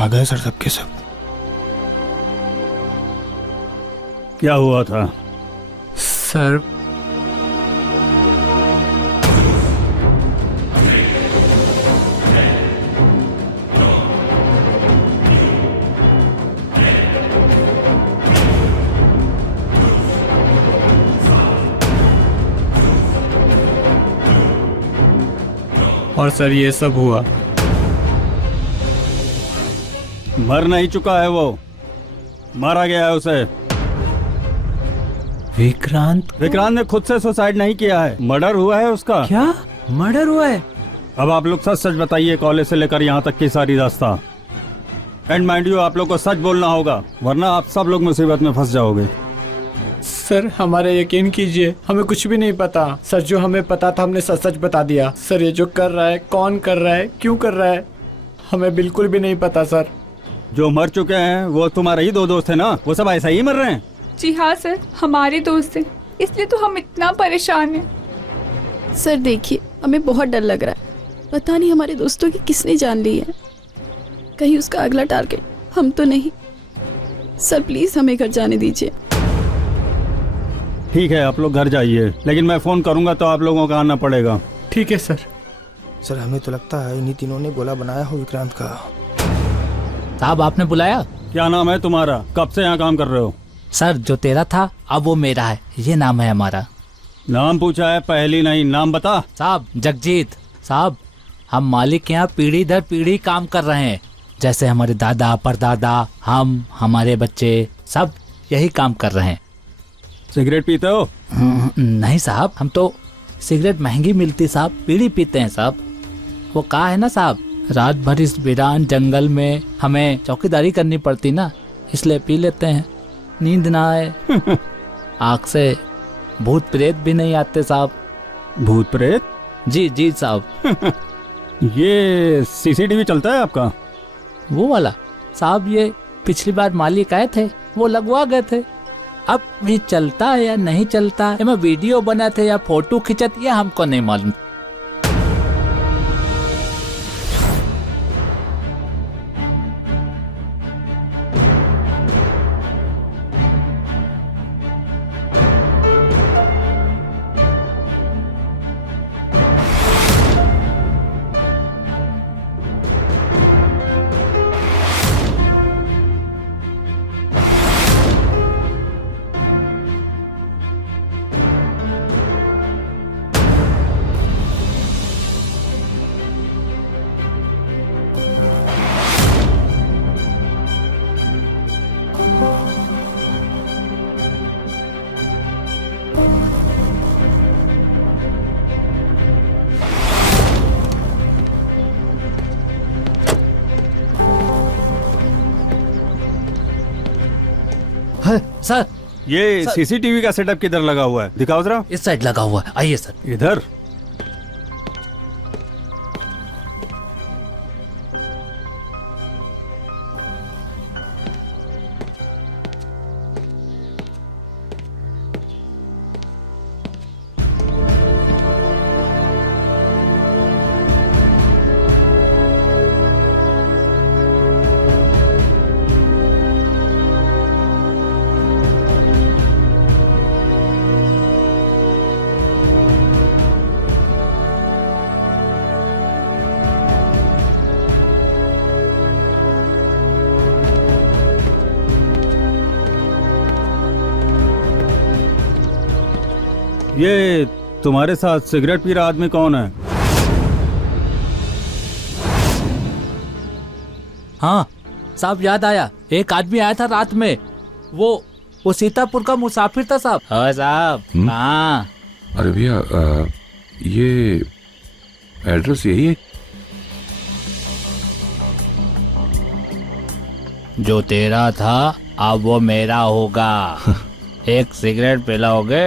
आ गए सर सबके सब। क्या हुआ था? सर और सर ये सब हुआ। मर नहीं चुका है वो, मारा गया है उसे। विक्रांत ने खुद से सुसाइड नहीं किया है, मर्डर हुआ है उसका। क्या मर्डर हुआ है? अब आप लोग सच सच बताइए, कॉलेज से लेकर यहाँ तक की सारी रास्ता। एंड माइंड यू, आप लोग को सच बोलना होगा, वरना आप सब लोग मुसीबत में फंस जाओगे। सर हमारे यकीन कीजिए, हमें कुछ भी नहीं पता। सर जो हमें पता था हमने सच सच बता दिया। सर ये जो कर रहा है, कौन कर रहा है, क्यों कर रहा है, हमें बिल्कुल भी नहीं पता सर। जो मर चुके हैं वो तुम्हारे ही 2 दोस्त है ना, वो सब ऐसा ही मर रहे हैं। जी हाँ सर, हमारे दोस्त हैं, इसलिए तो हम इतना परेशान हैं। सर देखिए, हमें बहुत डर लग रहा है। पता नहीं हमारे दोस्तों की किसने जान ली है। कहीं उसका अगला टारगेट हम तो नहीं। सर प्लीज हमें घर जाने दीजिए। ठीक है, आप लोग घर जाइए, लेकिन मैं फोन करूंगा तो आप लोगों का आना पड़ेगा। ठीक है सर। सर हमें तो लगता है इन्हीं तीनों ने गोला बनाया हो विक्रांत का। साहब आपने बुलाया? क्या नाम है तुम्हारा? कब से यहाँ काम कर रहे हो? सर जो तेरा था अब वो मेरा है, ये नाम है हमारा। नाम पूछा है, पहली नहीं, नाम बता। साहब जगजीत। साहब हम मालिक के यहाँ पीढ़ी दर पीढ़ी काम कर रहे हैं, जैसे हमारे दादा परदादा, हम, हमारे बच्चे सब यही काम कर रहे हैं। सिगरेट पीते हो? नहीं साहब, हम तो सिगरेट महंगी मिलती साहब, बीड़ी पीते हैं साहब। वो कहा है ना साहब, रात भर इस वीरान जंगल में हमें चौकीदारी करनी पड़ती ना, इसलिए पी लेते हैं, नींद ना आए। आँख से भूत प्रेत भी नहीं आते साहब। भूत प्रेत? जी जी साहब। ये सीसीटीवी चलता है आपका? वो वाला साहब, ये पिछली बार मालिक आए थे, वो लगवा गए थे। अब ये चलता है या नहीं चलता, या मैं वीडियो बना थे या फोटो खिंचत, ये हमको नहीं मालूम। सर ये सीसीटीवी का सेटअप किधर लगा हुआ है? दिखाओ जरा। इस साइड लगा हुआ है, आइए सर। इधर? ये तुम्हारे साथ सिगरेट पी रहा आदमी कौन है? हाँ साहब, याद आया, एक आदमी आया था रात में, वो सीतापुर का मुसाफिर था साहब। हाँ साहब। हाँ अरे भैया, ये एड्रेस यही है? जो तेरा था अब वो मेरा होगा। एक सिगरेट पिलाओगे?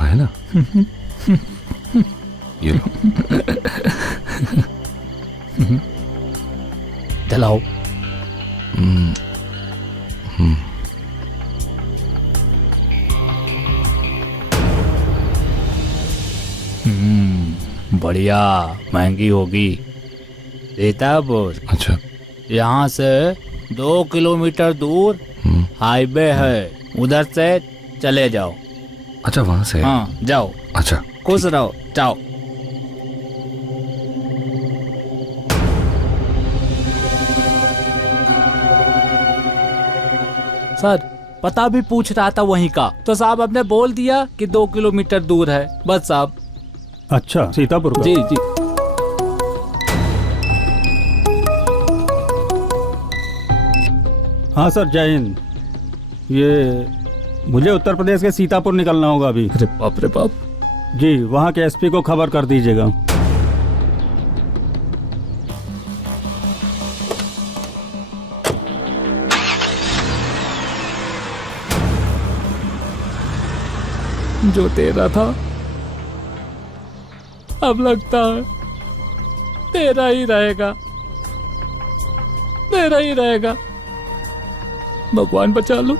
है ना? ये लो। चलाओ। बढ़िया, महंगी होगी। देता बोल। अच्छा यहाँ से 2 किलोमीटर दूर हाईवे है, उधर से चले जाओ। अच्छा, वहां से? हाँ, जाओ। अच्छा, खुश रहो, जाओ। सर, पता भी पूछ रहा था वहीं का, तो साहब आपने बोल दिया कि 2 किलोमीटर दूर है, बस साहब। अच्छा, सीतापुर का? जी जी। हाँ सर, जय हिंद। ये मुझे उत्तर प्रदेश के सीतापुर निकलना होगा अभी। अरे बाप रे बाप। जी, वहाँ के एसपी को खबर कर दीजिएगा। जो तेरा था अब लगता है तेरा ही रहेगा, तेरा ही रहेगा। भगवान बचा लो।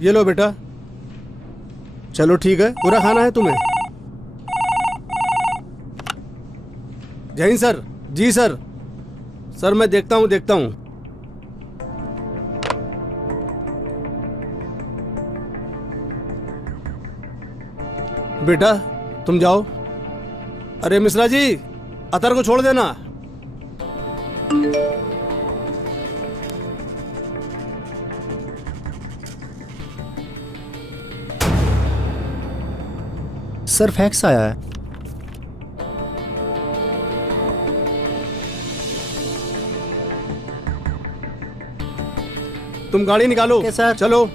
ये लो बेटा, चलो ठीक है, पूरा खाना है तुम्हें? जय हिंद सर। जी सर। सर मैं देखता हूँ। बेटा तुम जाओ। अरे मिश्रा जी, अतर को छोड़ देना। सर फैक्स आया है। तुम गाड़ी निकालो। सर चलो।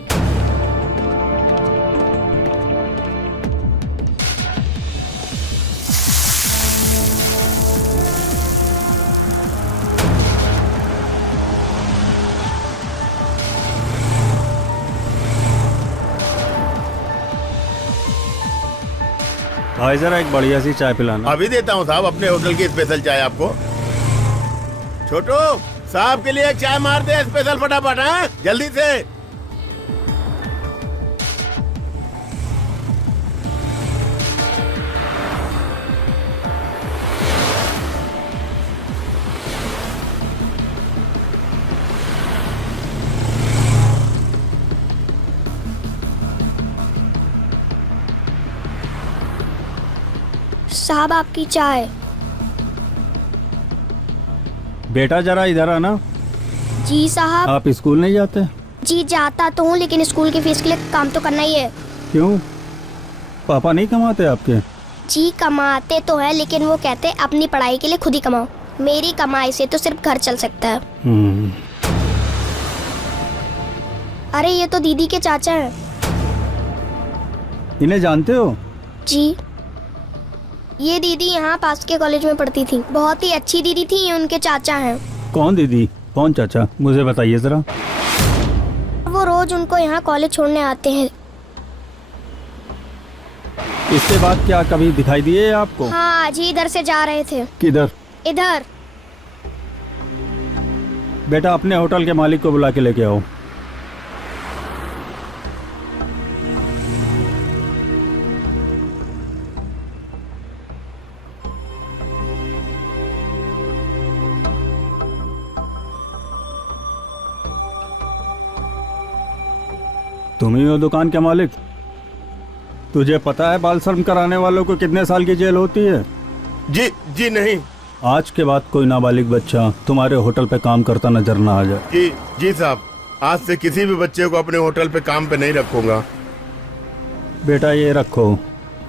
भाई जरा एक बढ़िया सी चाय पिलाना। अभी देता हूँ साहब, अपने होटल की स्पेशल चाय आपको। छोटू साहब के लिए एक चाय मार दे स्पेशल, फटाफट। हाँ, जल्दी से। साहब आपकी चाय। बेटा जरा इधर आना। जी साहब। आप स्कूल नहीं जाते? जी जाता तो हूँ, लेकिन स्कूल की फीस के लिए काम तो करना ही है। क्यों, पापा नहीं कमाते आपके? जी कमाते तो है, लेकिन वो कहते अपनी पढ़ाई के लिए खुद ही कमाओ। मेरी कमाई से तो सिर्फ घर चल सकता है। अरे ये तो दीदी के चाचा हैं। इन्हें जानते हो? जी, ये दीदी यहाँ पास के कॉलेज में पढ़ती थी, बहुत ही अच्छी दीदी थी। ये उनके चाचा हैं। कौन दीदी, कौन चाचा, मुझे बताइए जरा। वो रोज उनको यहाँ कॉलेज छोड़ने आते हैं। इसके बाद क्या कभी दिखाई दिए आपको? हाँ जी, इधर से जा रहे थे। किधर? इधर। बेटा अपने होटल के मालिक को बुला के लेके आओ। तुम ही हो दुकान के मालिक? तुझे पता है बाल श्रम कराने वालों को कितने साल की जेल होती है? जी नहीं। आज के बाद कोई नाबालिग बच्चा तुम्हारे होटल पे काम करता नजर ना आ जाए। जी साहब, आज से किसी भी बच्चे को अपने होटल पे काम पे नहीं रखूंगा। बेटा ये रखो,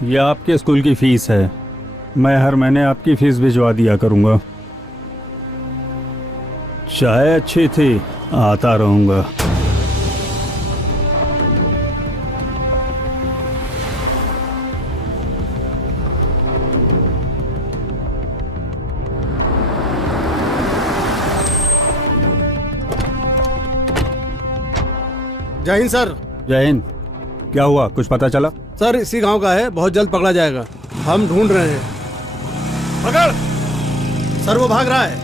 ये आपके स्कूल की फीस है। मैं हर महीने आपकी फीस भिजवा दिया करूंगा। चाय अच्छी थी, आता रहूंगा। जय हिंद सर। जय हिंद। क्या हुआ, कुछ पता चला? सर इसी गांव का है, बहुत जल्द पकड़ा जाएगा। हम ढूंढ रहे हैं। पकड़। सर वो भाग रहा है।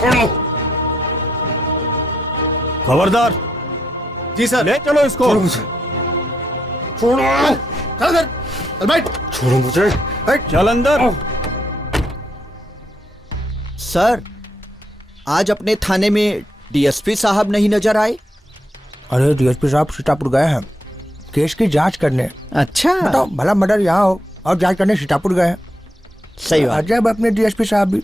छोड़ो। खबरदार। जी सर। ले चलो इसको। छोड़ो मुझे, छोड़ो। चल सर, चल बैठ। छोड़ो मुझे। चल अंदर। सर, आज अपने थाने में डीएसपी साहब नहीं नजर आए। अरे डीएसपी साहब सीतापुर गए हैं केस की जांच करने। अच्छा, बताओ, भला मर्डर यहाँ हो और जांच करने सीतापुर गए हैं। सही बात। अजब अपने डीएसपी साहब भी।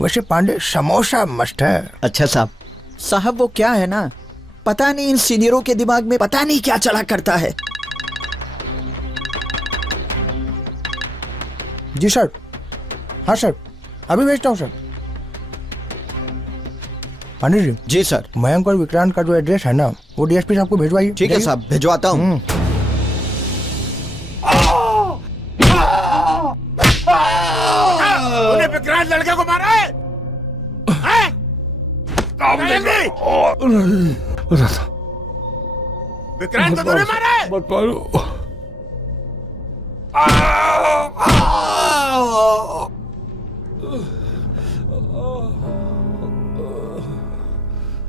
वैसे पांडे समोसा मस्त है। अच्छा साहब वो क्या है ना, पता नहीं इन सीनियरों के दिमाग में पता नहीं क्या चला करता है। जी सर। हाँ सर, अभी भेजता हूँ सर। पांडे जी। जी सर। मयंक और विक्रांत का जो एड्रेस है ना, वो डीएसपी साहब को भिजवाइए। ठीक है साहब, भिजवाता हूँ। तूने विक्रांत लड़के को मारा है? विक्रांत को तूने मारा है? मत मारो।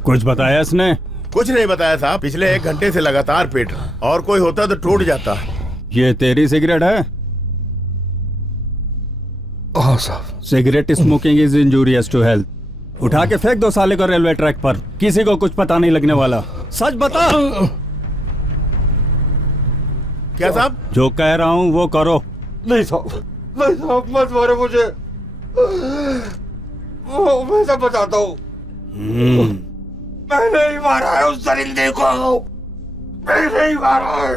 कुछ बताया इसने? कुछ नहीं बताया साहब, पिछले 1 घंटे से लगातार पेट रहा। और कोई होता तो टूट जाता। ये तेरी सिगरेट है? हाँ साहब। Cigarette smoking is injurious to health. उठा के फेंक दो साले को रेलवे ट्रैक पर, किसी को कुछ पता नहीं लगने वाला। सच बता। क्या साहब? जो कह रहा हूँ वो करो। नहीं साहब, नहीं साहब, मत मारो मुझे। मैं सब बताता हूँ। मैंने ही मारा है उस दरिंदे को, मैंने ही मारा है।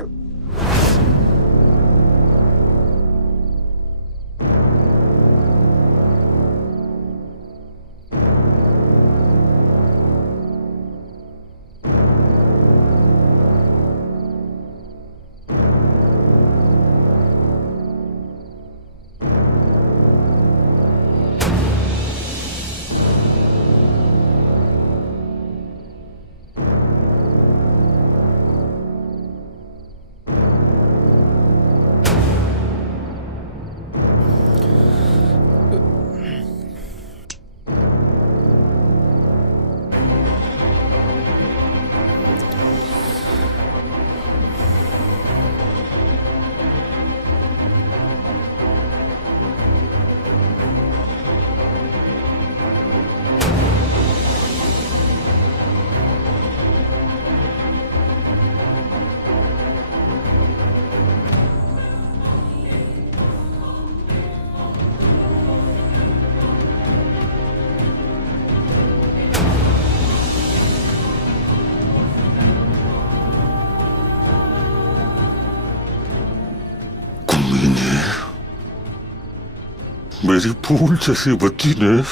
मेरी फूल जैसी बच्ची ने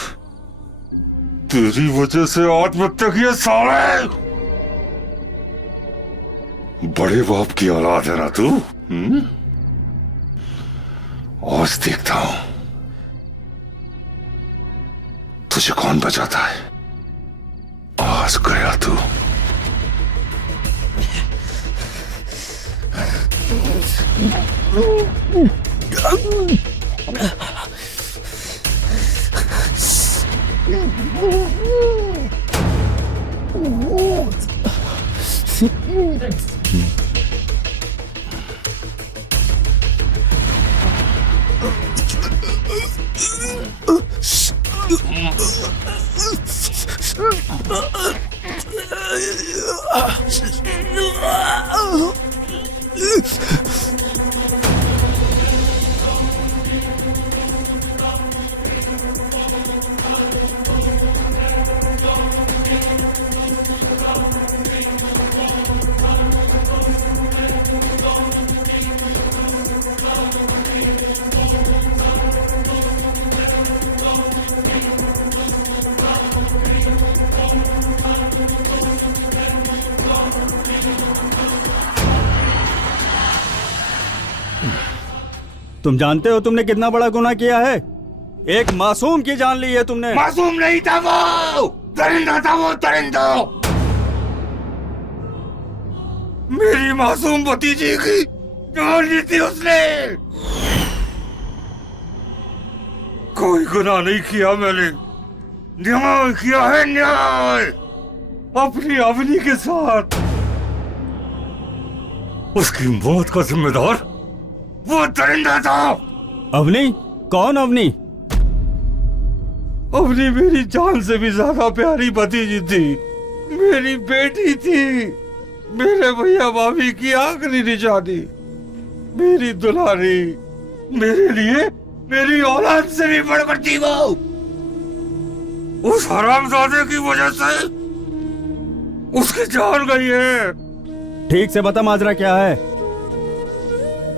तेरी वजह से आत्महत्या की है साले। बड़े बाप की औलाद है ना तू? आज देखता हूं तुझे कौन बचाता है। आज गया तू। तुम जानते हो तुमने कितना बड़ा गुनाह किया है? एक मासूम की जान ली है तुमने। मासूम नहीं था वो, दरिंदा था वो, दरिंदा। मेरी मासूम भतीजी की जान ली थी उसने। कोई गुनाह नहीं किया मैंने, न्याय किया है, न्याय अपनी अवनी के साथ। उसकी मौत का जिम्मेदार वो दरिंदा था। अवनी? कौन अवनी? अवनी मेरी जान से भी ज्यादा प्यारी भतीजी थी, मेरी बेटी थी, मेरे भैया भाभी की आखिरी निशानी, मेरी दुलारी, मेरे लिए मेरी औलाद से भी बढ़कर थी वो। उस हरामजादे की वजह से उसकी जान गई है। ठीक से बता माजरा क्या है?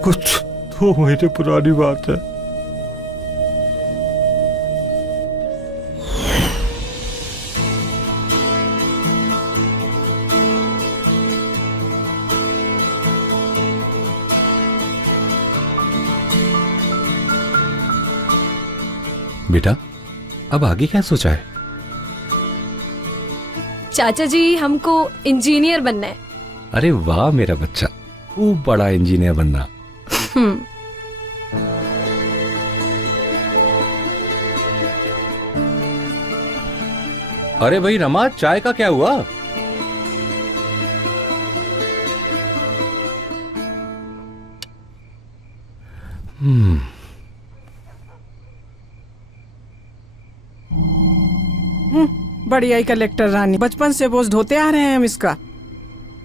कुछ 2 महीने पुरानी बात है। बेटा, अब आगे क्या सोचा है? चाचा जी, हमको इंजीनियर बनना है। अरे वाह मेरा बच्चा, खूब बड़ा इंजीनियर बनना। अरे भाई रमा, चाय का क्या हुआ? बढ़िया ही कलेक्टर रानी, बचपन से बोझ ढोते आ रहे हैं हम इसका।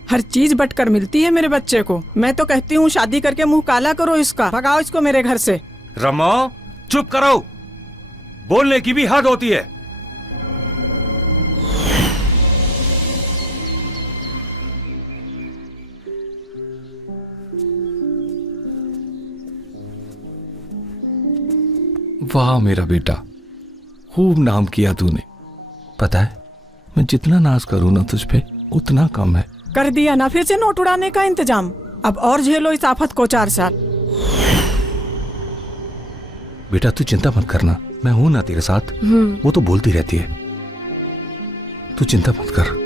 हर चीज बटकर मिलती है मेरे बच्चे को। मैं तो कहती हूँ शादी करके मुंह काला करो इसका, भगाओ इसको मेरे घर से। रमा, चुप करो, बोलने की भी हद होती है। वाह मेरा बेटा, खूब नाम किया तूने। पता है, मैं जितना नाज करूं ना तुझ पे उतना कम है। कर दिया ना फिर से नोट उड़ाने का इंतजाम। अब और झेलो इस आफत को 4 साल। बेटा तू चिंता मत करना, मैं हूं ना तेरे साथ। वो तो बोलती रहती है, तू चिंता मत कर।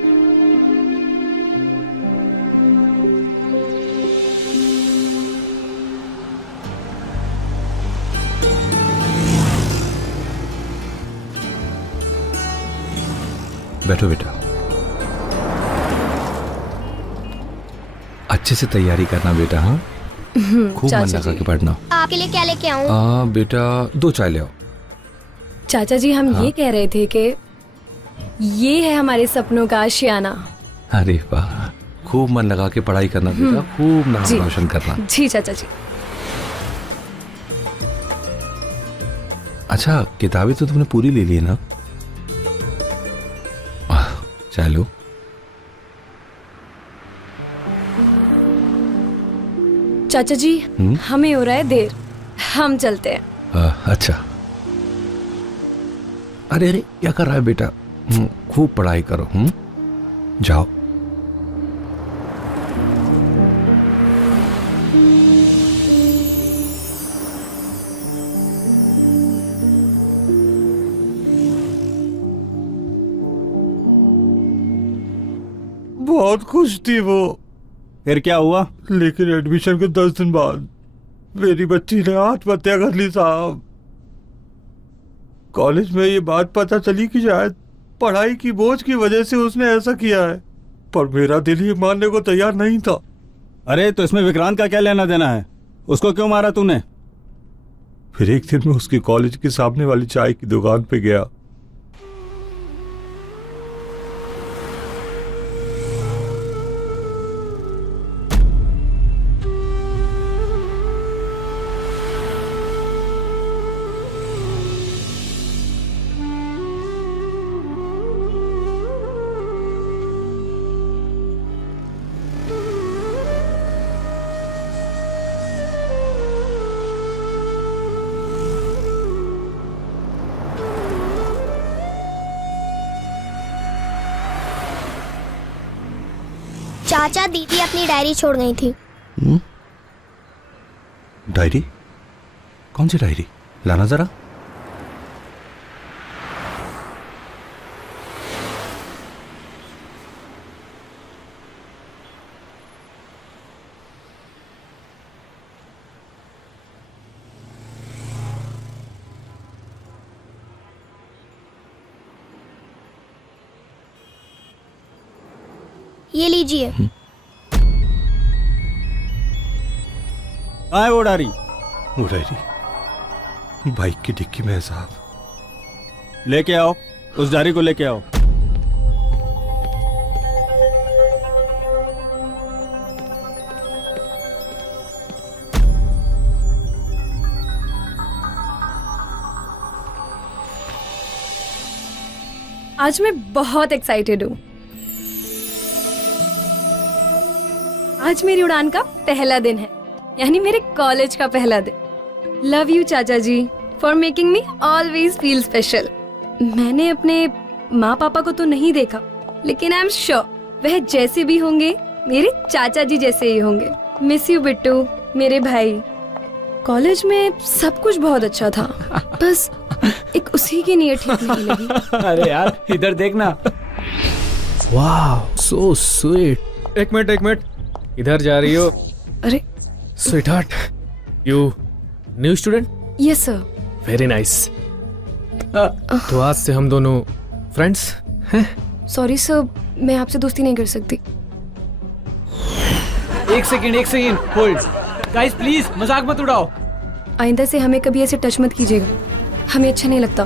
बैठो बेटा, अच्छे से तैयारी करना बेटा। हाँ, खूब मन लगा के पढ़ना। आपके लिए क्या लेके आऊं? बेटा 2 चाय ले आओ। चाचा जी, हम ये कह रहे थे कि ये है हमारे सपनों का आशियाना। अरे वाह, खूब मन लगा के पढ़ाई करना बेटा, खूब नाम रोशन करना। जी चाचा जी। अच्छा, किताबें तो तुमने पूरी ले ली ना? चलो, चाचा जी, हमें हो रहा है देर, हम चलते हैं। अच्छा। अरे अरे, क्या कर रहा है बेटा? खूब पढ़ाई करो। जाओ। बहुत खुश थी वो। फिर क्या हुआ? लेकिन एडमिशन के 10 दिन बाद मेरी बच्ची ने आत्महत्या कर ली साहब। कॉलेज में ये बात पता चली कि शायद पढ़ाई की बोझ की वजह से उसने ऐसा किया है, पर मेरा दिल ये मानने को तैयार नहीं था। अरे तो इसमें विक्रांत का क्या लेना देना है? उसको क्यों मारा तूने? फिर एक दिन मैं उसकी कॉलेज के सामने वाली चाय की दुकान पे गया। चाचा, दीदी अपनी डायरी छोड़ गई थी। डायरी? कौन सी डायरी? लाना जरा। ये लीजिए। आए वो डारी। वो डायरी बाइक की डिक्की में है साहब। लेके आओ, उस डायरी को लेके आओ। आज मैं बहुत एक्साइटेड हूँ। आज मेरी उड़ान का पहला दिन है, यानी मेरे कॉलेज का पहला दिन। Love you chacha ji for making me always feel special. मैंने अपने माँ पापा को तो नहीं देखा, लेकिन आई एम श्योर वह जैसे भी होंगे मेरे चाचा जी जैसे ही होंगे। मिस यू बिट्टू, मेरे भाई। कॉलेज में सब कुछ बहुत अच्छा था, बस एक उसी की नीयत ठीक नहीं लगी। अरे यार इधर देखना। वाह सो स्वीट। एक मिनट, इधर जा रही हो? अरे sweet heart, you new student? Yes sir. Very nice. तो आज से हम दोनों फ्रेंड्स हैं? सॉरी सर, मैं आपसे दोस्ती नहीं कर सकती। एक सेकंड होल्ड। गाइस प्लीज मजाक मत उड़ाओ। आइंदा से हमें कभी ऐसे टच मत कीजिएगा, हमें अच्छा नहीं लगता।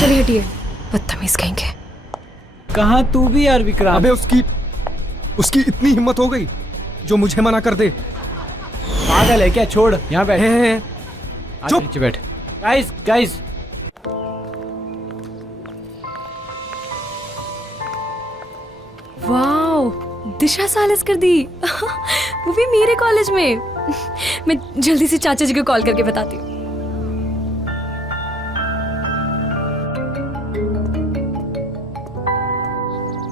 चलिए हटिए, बदतमीज कहेंगे। कहाँ तू भी यार विक्रांत? अबे उसकी इतनी हिम्मत हो गई जो मुझे मना कर दे। पागल है क्या? छोड़, यहाँ बैठ। चुप। नीचे बैठ। गाइस वाओ, दिशा सालिस कर दी। वो भी मेरे कॉलेज में। मैं जल्दी से चाचा जी को कॉल करके बताती हूँ।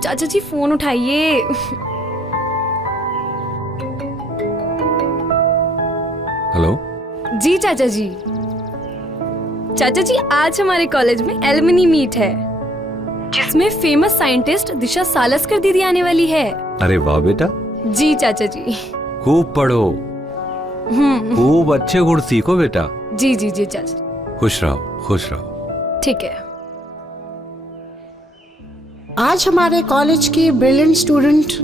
चाचा जी फोन उठाइए। हेलो जी चाचा जी। चाचा जी आज हमारे कॉलेज में एलुमनी मीट है, जिसमें फेमस साइंटिस्ट दिशा सालस्कर दीदी आने वाली है। अरे वाह बेटा, जी चाचा जी। खूब पढ़ो, खूब अच्छे गुण सीखो बेटा। जी जी जी चाचा जी। खुश रहो। ठीक है। आज हमारे कॉलेज की ब्रिलियंट स्टूडेंट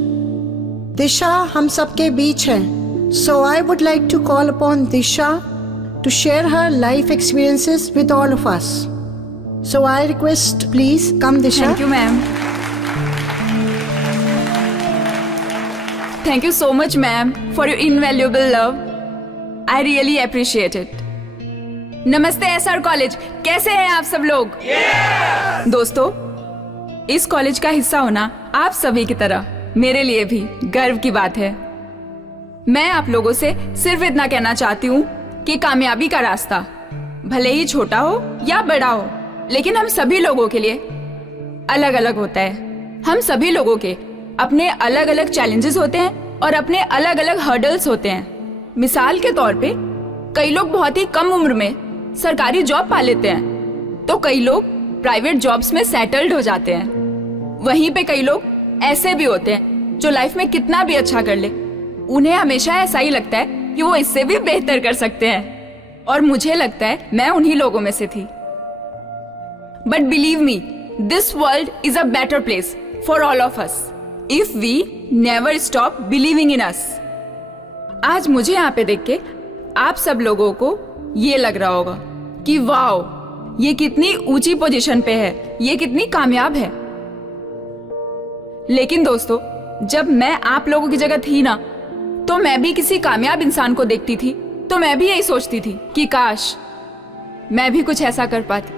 दिशा हम सबके बीच है। So I would like to call upon Disha to share her life experiences with all of us. So I request please come Disha. Thank you ma'am. Thank you so much, ma'am, for your invaluable love. I really appreciate it. नमस्ते SR college, कैसे हैं आप सब लोग? दोस्तों, इस college का हिस्सा होना आप सभी की तरह मेरे लिए भी गर्व की बात है। मैं आप लोगों से सिर्फ इतना कहना चाहती हूँ कि कामयाबी का रास्ता भले ही छोटा हो या बड़ा हो, लेकिन हम सभी लोगों के लिए अलग अलग होता है। हम सभी लोगों के अपने अलग अलग चैलेंजेस होते हैं और अपने अलग अलग हर्डल्स होते हैं। मिसाल के तौर पे कई लोग बहुत ही कम उम्र में सरकारी जॉब पा लेते हैं, तो कई लोग प्राइवेट जॉब्स में सेटल्ड हो जाते हैं। वहीं पे कई लोग ऐसे भी होते हैं जो लाइफ में कितना भी अच्छा कर ले, उन्हें हमेशा ऐसा ही लगता है कि वो इससे भी बेहतर कर सकते हैं। और मुझे लगता है मैं उन्हीं लोगों में से थी। But believe me, this world is a better place for all of us if we never stop believing in us। आज मुझे यहाँ पे देख के आप सब लोगों को ये लग रहा होगा कि वाओ, ये कितनी ऊंची पोजीशन पे है, ये कितनी कामयाब है। लेकिन दोस्तों, जब मैं आप लोगों की जगह थी ना, तो मैं भी किसी कामयाब इंसान को देखती थी तो मैं भी यही सोचती थी कि काश मैं भी कुछ ऐसा कर पाती।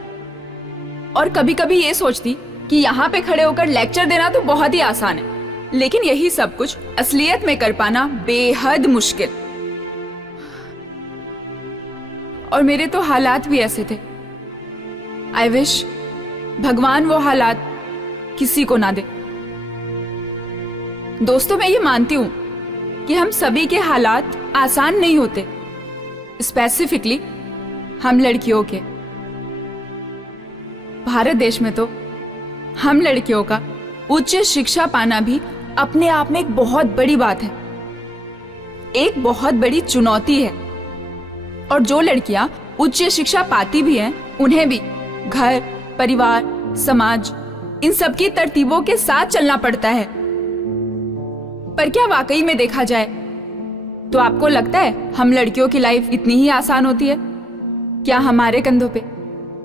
और कभी कभी ये सोचती कि यहाँ पे खड़े होकर लेक्चर देना तो बहुत ही आसान है, लेकिन यही सब कुछ असलियत में कर पाना बेहद मुश्किल। और मेरे तो हालात भी ऐसे थे। आई विश भगवान वो हालात किसी को ना दे। दोस्तों, मैं ये मानती हूं कि हम सभी के हालात आसान नहीं होते, स्पेसिफिकली हम लड़कियों के। भारत देश में तो हम लड़कियों का उच्च शिक्षा पाना भी अपने आप में एक बहुत बड़ी बात है, एक बहुत बड़ी चुनौती है। और जो लड़कियां उच्च शिक्षा पाती भी हैं, उन्हें भी घर, परिवार, समाज इन सबकी तरतीबों के साथ चलना पड़ता है। पर क्या वाकई में देखा जाए तो आपको लगता है हम लड़कियों की लाइफ इतनी ही आसान होती है? क्या हमारे कंधों पे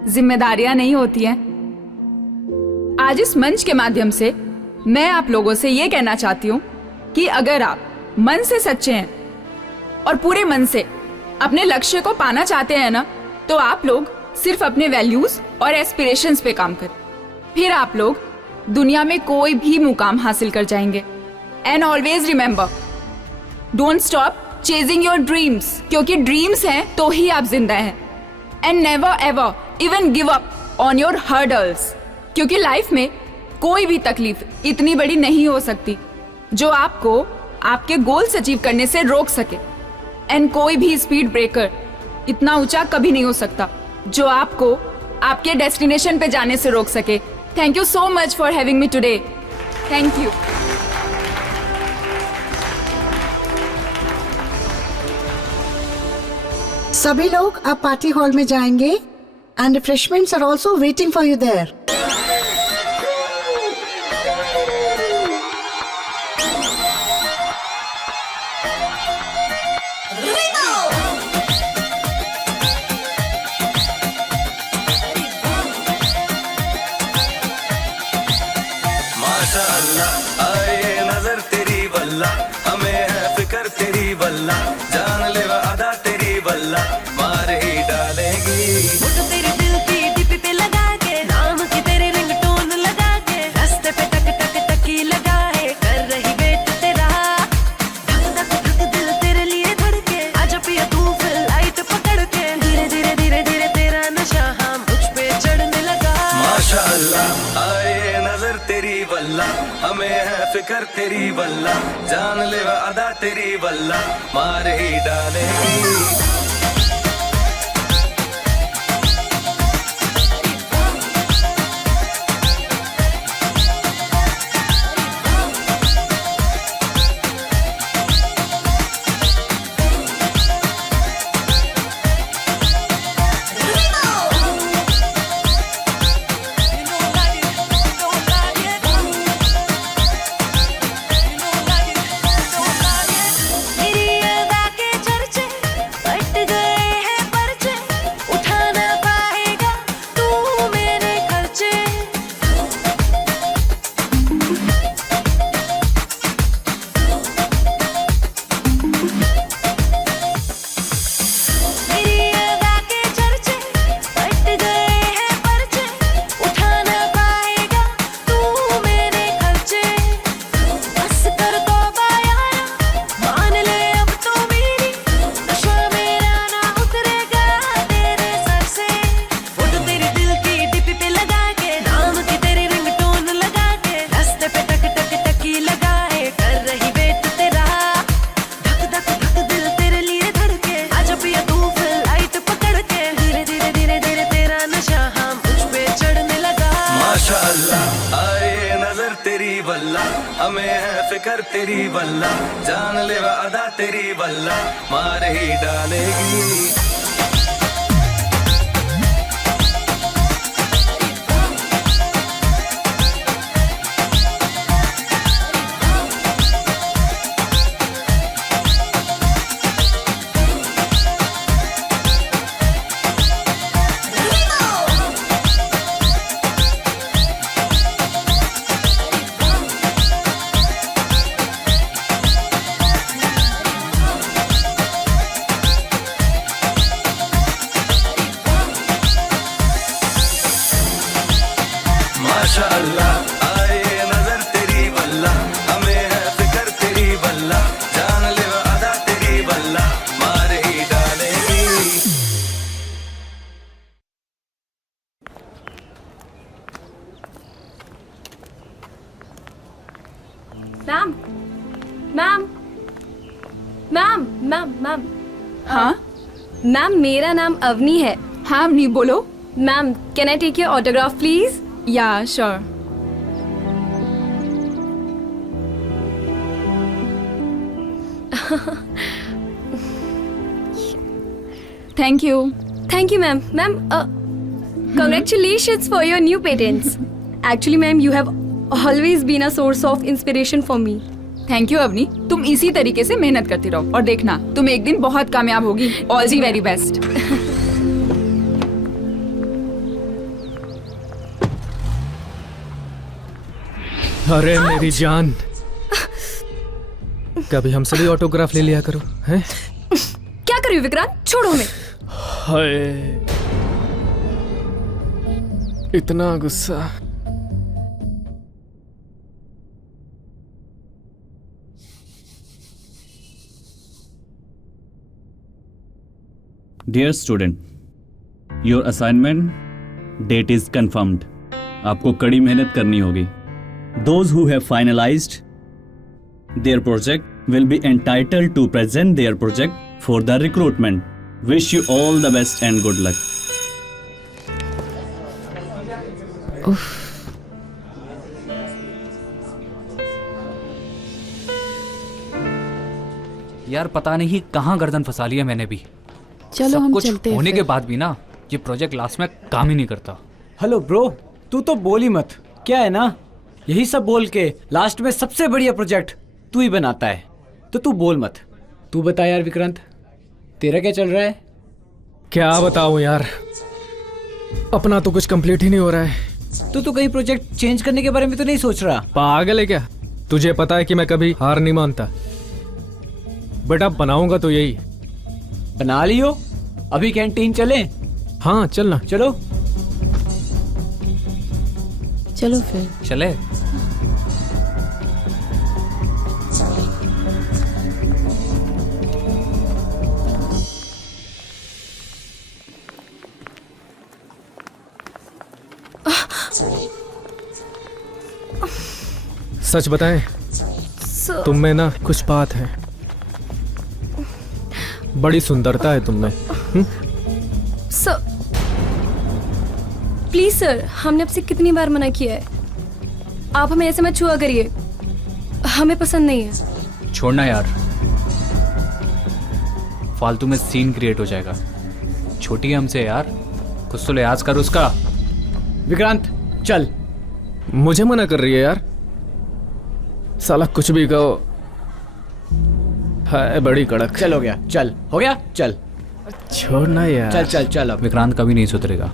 जिम्मेदारियां नहीं होती हैं? आज इस मंच के माध्यम से मैं आप लोगों से ये कहना चाहती हूँ कि अगर आप मन से सच्चे हैं और पूरे मन से अपने लक्ष्य को पाना चाहते हैं ना, तो आप लोग सिर्फ अपने वैल्यूज और एस्पिरेशंस पे काम करें। फिर आप लोग दुनिया में कोई भी मुकाम हासिल कर जाएंगे। And always remember, don't stop chasing your dreams, क्योंकि ड्रीम्स हैं तो ही आप जिंदा हैं। And never ever even give up on your hurdles, क्योंकि लाइफ में कोई भी तकलीफ इतनी बड़ी नहीं हो सकती जो आपको आपके गोल्स अचीव करने से रोक सके। एंड कोई भी स्पीड ब्रेकर इतना ऊंचा कभी नहीं हो सकता जो आपको आपके डेस्टिनेशन पे जाने से रोक सके। Thank you so much for having me today. Thank you. सभी लोग अब पार्टी हॉल में जाएंगे and refreshments are also waiting for you there. माशाअल्लाह आए नजर तेरी वल्ला, हमें है फिक्र तेरी वल्ला, जान ले अदा तेरी वल्ला, मार ही डालेगी। मुझे तेरे दिल की डिप पे लगा के, नाम की तेरे रिंगटोन लगा के, रास्ते पे टक टक टकी लगा है, कर रही वेट तेरा। धक धक धक दिल तेरे लिए धड़के, आजा पिया तू फ्लाइट पकड़ के, धीरे धीरे धीरे धीरे तेरा नशा हाँ मुझ पे चढ़ने लगा। माशाअल्लाह आए नजर तेरी वल्ला, हमें है फिक्र तेरी वल्ला, जान ले अदा तेरी वल्ला, मार ही डालेगी। हमें है फिक्र तेरी वल्ला, जान ले अदा तेरी वल्ला, मार ही डालेगी। माशाअल्लाह आए नजर तेरी वल्ला, हमें है फिक्र तेरी वल्ला, जान ले अदा तेरी वल्ला, मार ही डालेगी। Ma'am ma'am ma'am ma'am ma'am हाँ मैम, मेरा नाम अवनी है। हाँ अवनी बोलो। Ma'am can I take your autograph please? Yeah, sure. Thank you. Thank you, ma'am. Ma'am, congratulations for your new patents. Actually, ma'am, you have always been a source of inspiration for me. Thank you Avani, तुम इसी तरीके से मेहनत करती रहो और देखना तुम एक दिन बहुत कामयाब होगी। All the very best. अरे मेरी जान, कभी हमसे भी ऑटोग्राफ ले लिया करो, हैं? क्या कर रही हो विक्रांत? छोड़ो हमें। हाय, इतना गुस्सा। Dear student, your assignment date is confirmed. आपको कड़ी मेहनत करनी होगी। Those who have finalized their project will be entitled to present their project for the recruitment. Wish you all the best and good luck. यार पता नहीं कहाँ गर्दन फंसा लिया मैंने भी। चलो सब हम कुछ चलते हैं होने फिर। के बाद भी ना ये प्रोजेक्ट लास्ट में काम ही नहीं करता। हेलो ब्रो, तू तो बोल ही मत। क्या है ना, यही सब बोल के लास्ट में सबसे बढ़िया प्रोजेक्ट तू ही बनाता है, तो तू बोल मत। तू बता यार विक्रांत, तेरा क्या चल रहा है? क्या बताऊं यार, अपना तो कुछ कंप्लीट ही नहीं हो रहा है। तू तो कहीं प्रोजेक्ट चेंज करने के बारे में तो नहीं सोच रहा? पागल है क्या? तुझे पता है कि मैं कभी हार नहीं मानता, बट अब बनाऊंगा तो यही। बना लियो, अभी कैंटीन चले? हाँ चलना। चलो चलो फिर। चले। सच बताएं, तुम में ना कुछ बात है, बड़ी सुंदरता है तुम में। सर प्लीज सर, हमने आपसे कितनी बार मना किया है, आप हमें ऐसे मत छुआ करिए, हमें पसंद नहीं है। छोड़ना यार, फालतू में सीन क्रिएट हो जाएगा। छोटी है हमसे यार, कुछ तो लिहाज कर उसका। विक्रांत चल। मुझे मना कर रही है यार, साला कुछ भी कहो है बड़ी कड़क। चल हो गया, चल हो गया, चल छोड़ना यार। चल चल चल। अब विक्रांत कभी नहीं सुधरेगा।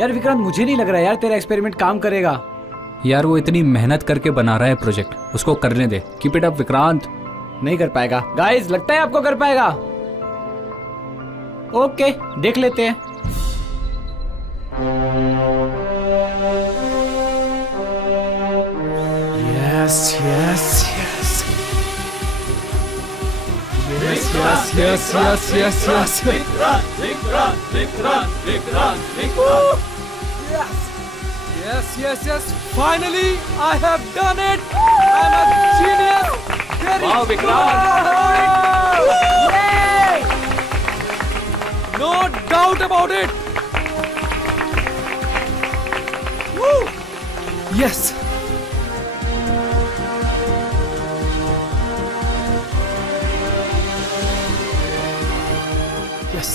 यार विक्रांत, मुझे नहीं लग रहा यार तेरा एक्सपेरिमेंट काम करेगा। यार वो इतनी मेहनत करके बना रहा है प्रोजेक्ट, उसको करने दे। Keep it up Vikrant. नहीं कर पाएगा। गाइस, लगता है आपको कर पाएगा? ओके, देख लेते हैं। Yes yes yes yes yes yes yes yes. Yes, yes, yes. Finally, I have done it. I'm a genius. Wow, Vikrant. Yay! No doubt about it. Woo! Yes. Yes.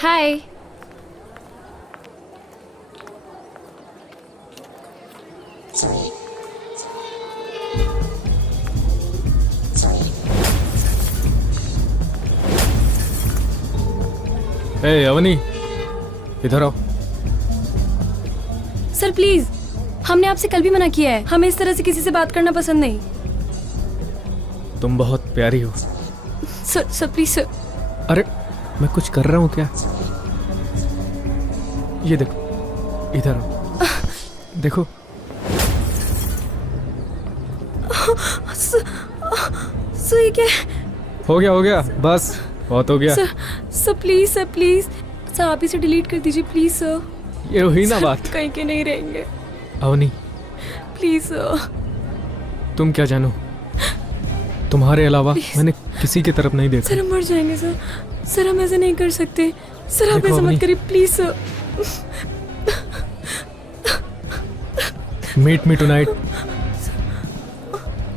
हाय। ए अवनी, इधर आओ। सर प्लीज, हमने आपसे कल भी मना किया है, हमें इस तरह से किसी से बात करना पसंद नहीं। तुम बहुत प्यारी हो। Sir please sir. अरे मैं कुछ कर रहा हूँ क्या? ये देखो, इधर आओ, देखो। सर ये क्या? हो गया, बस बहुत हो गया। Sir please sir, please sir, आप इसे डिलीट कर दीजिए प्लीज सर। ये हुई ना सर, बात। कहीं के नहीं रहेंगे अवनी, प्लीज सर। तुम क्या जानो, तुम्हारे अलावा मैंने किसी की तरफ नहीं देखा। सर हम मर जाएंगे सर। सर हम ऐसे नहीं कर सकते सर, आप देखो ऐसे अवनी। मत करिए please sir. Meet me tonight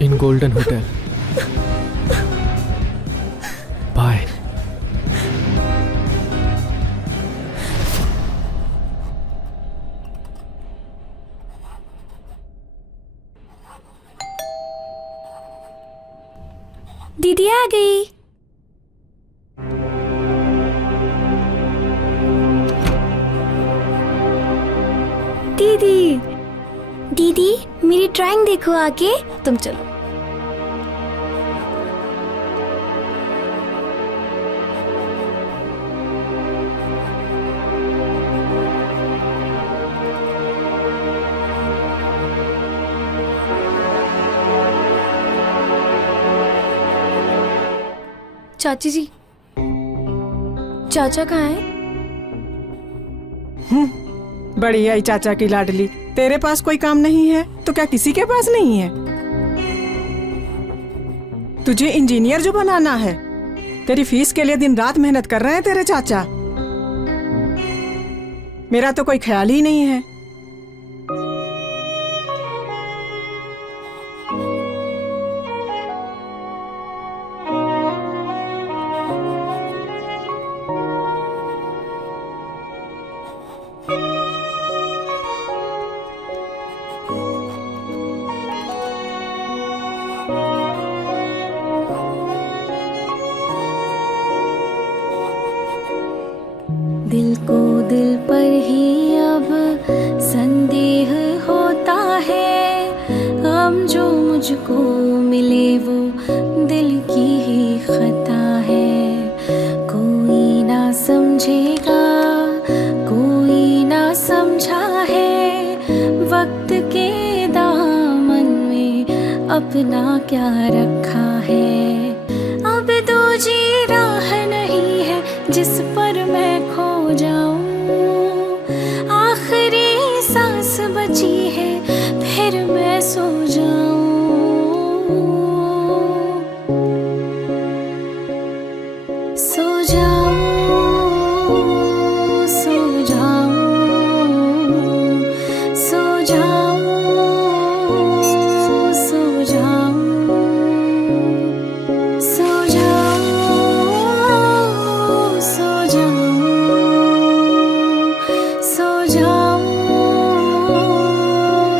in golden hotel. Bye. दीदी आ गई। दीदी दीदी मेरी ड्राइंग देखो आके। तुम चलो। चाची जी, चाचा कहाँ है? बड़ी आई चाचा की लाडली। तेरे पास कोई काम नहीं है तो क्या किसी के पास नहीं है? तुझे इंजीनियर जो बनाना है, तेरी फीस के लिए दिन रात मेहनत कर रहे हैं तेरे चाचा। मेरा तो कोई ख्याल ही नहीं है। दिल को दिल पर ही अब संदेह होता है, हम जो मुझको मिले वो दिल की ही खता है। कोई ना समझेगा, कोई ना समझा है, वक्त के दामन में अपना क्या रखा है। अब दूजी राह नहीं है जिस पर मैं खो जाऊं, आखिरी सांस बची है फिर मैं सो जाऊं। सो जाऊं, सो जाऊं, सो जाऊं, सो जाऊं, सो जाऊं, सो जाऊं,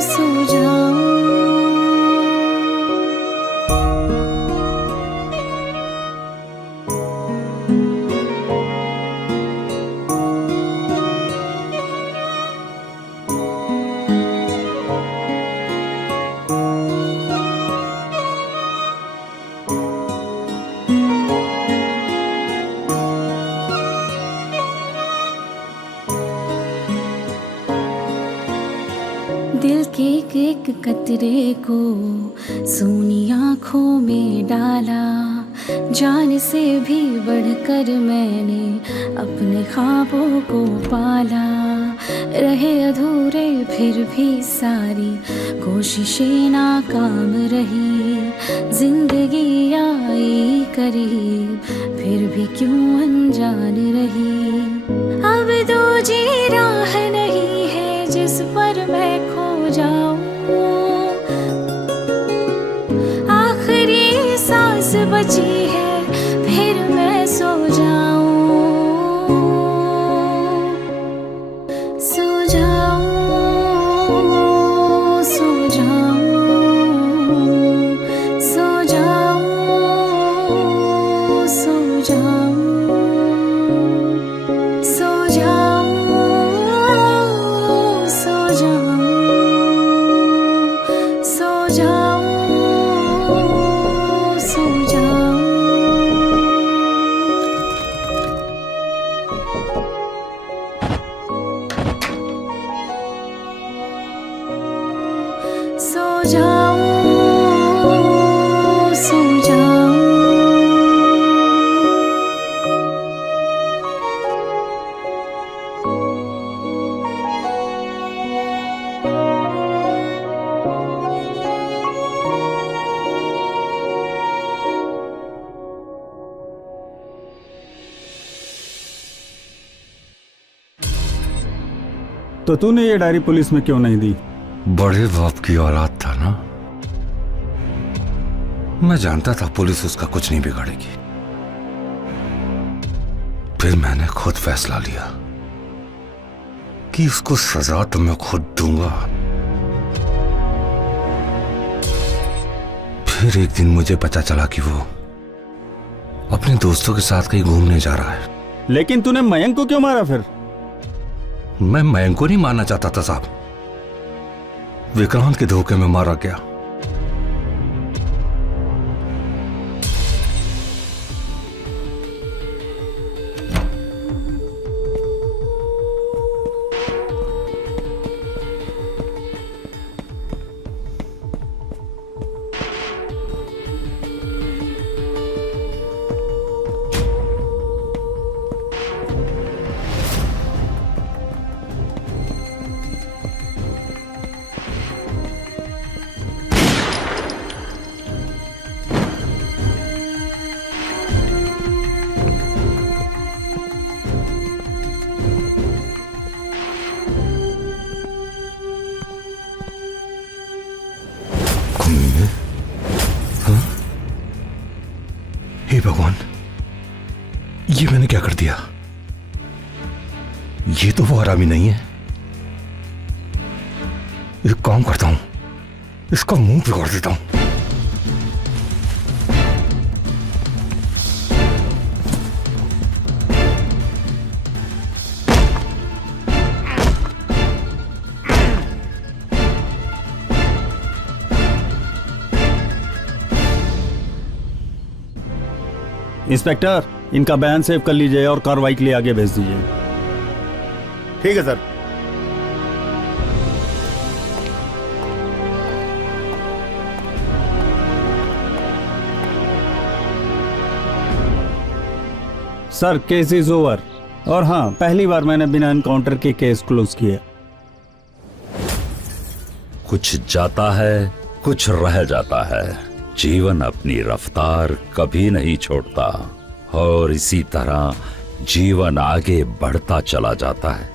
सो जाऊं। दिल के एक कतरे को सोनी आँखों में डाला, जान से भी बढ़कर मैंने अपने ख्वाबों को पाला। रहे अधूरे फिर भी सारी कोशिशें नाकाम रही, जिंदगी आई करीब फिर भी क्यों अनजान रही। अब दूजी राह नहीं है जिस पर मैं खो जाऊं, आखिरी सांस बची है फिर मैं सो जाऊं। तो तूने ये डायरी पुलिस में क्यों नहीं दी? बड़े बाप की औलाद था ना, मैं जानता था पुलिस उसका कुछ नहीं बिगाड़ेगी। फिर मैंने खुद फैसला लिया कि उसको सजा तो मैं खुद दूंगा। फिर एक दिन मुझे पता चला कि वो अपने दोस्तों के साथ कहीं घूमने जा रहा है। लेकिन तूने मयंक को क्यों मारा फिर? मैं मयंक को नहीं मारना चाहता था साहब, विक्रांत के धोखे में मारा गया। हे भगवान, ये मैंने क्या कर दिया? ये तो वो हरामी नहीं है। एक काम करता हूं, इसका मुंह बिगाड़ देता हूं। इंस्पेक्टर, इनका बयान सेव कर लीजिए और कार्रवाई के लिए आगे भेज दीजिए। ठीक है sir. Sir, case is over. और हाँ, पहली बार मैंने बिना एनकाउंटर के केस क्लोज किया। कुछ जाता है, कुछ रह जाता है। जीवन अपनी रफ्तार कभी नहीं छोड़ता और इसी तरह जीवन आगे बढ़ता चला जाता है।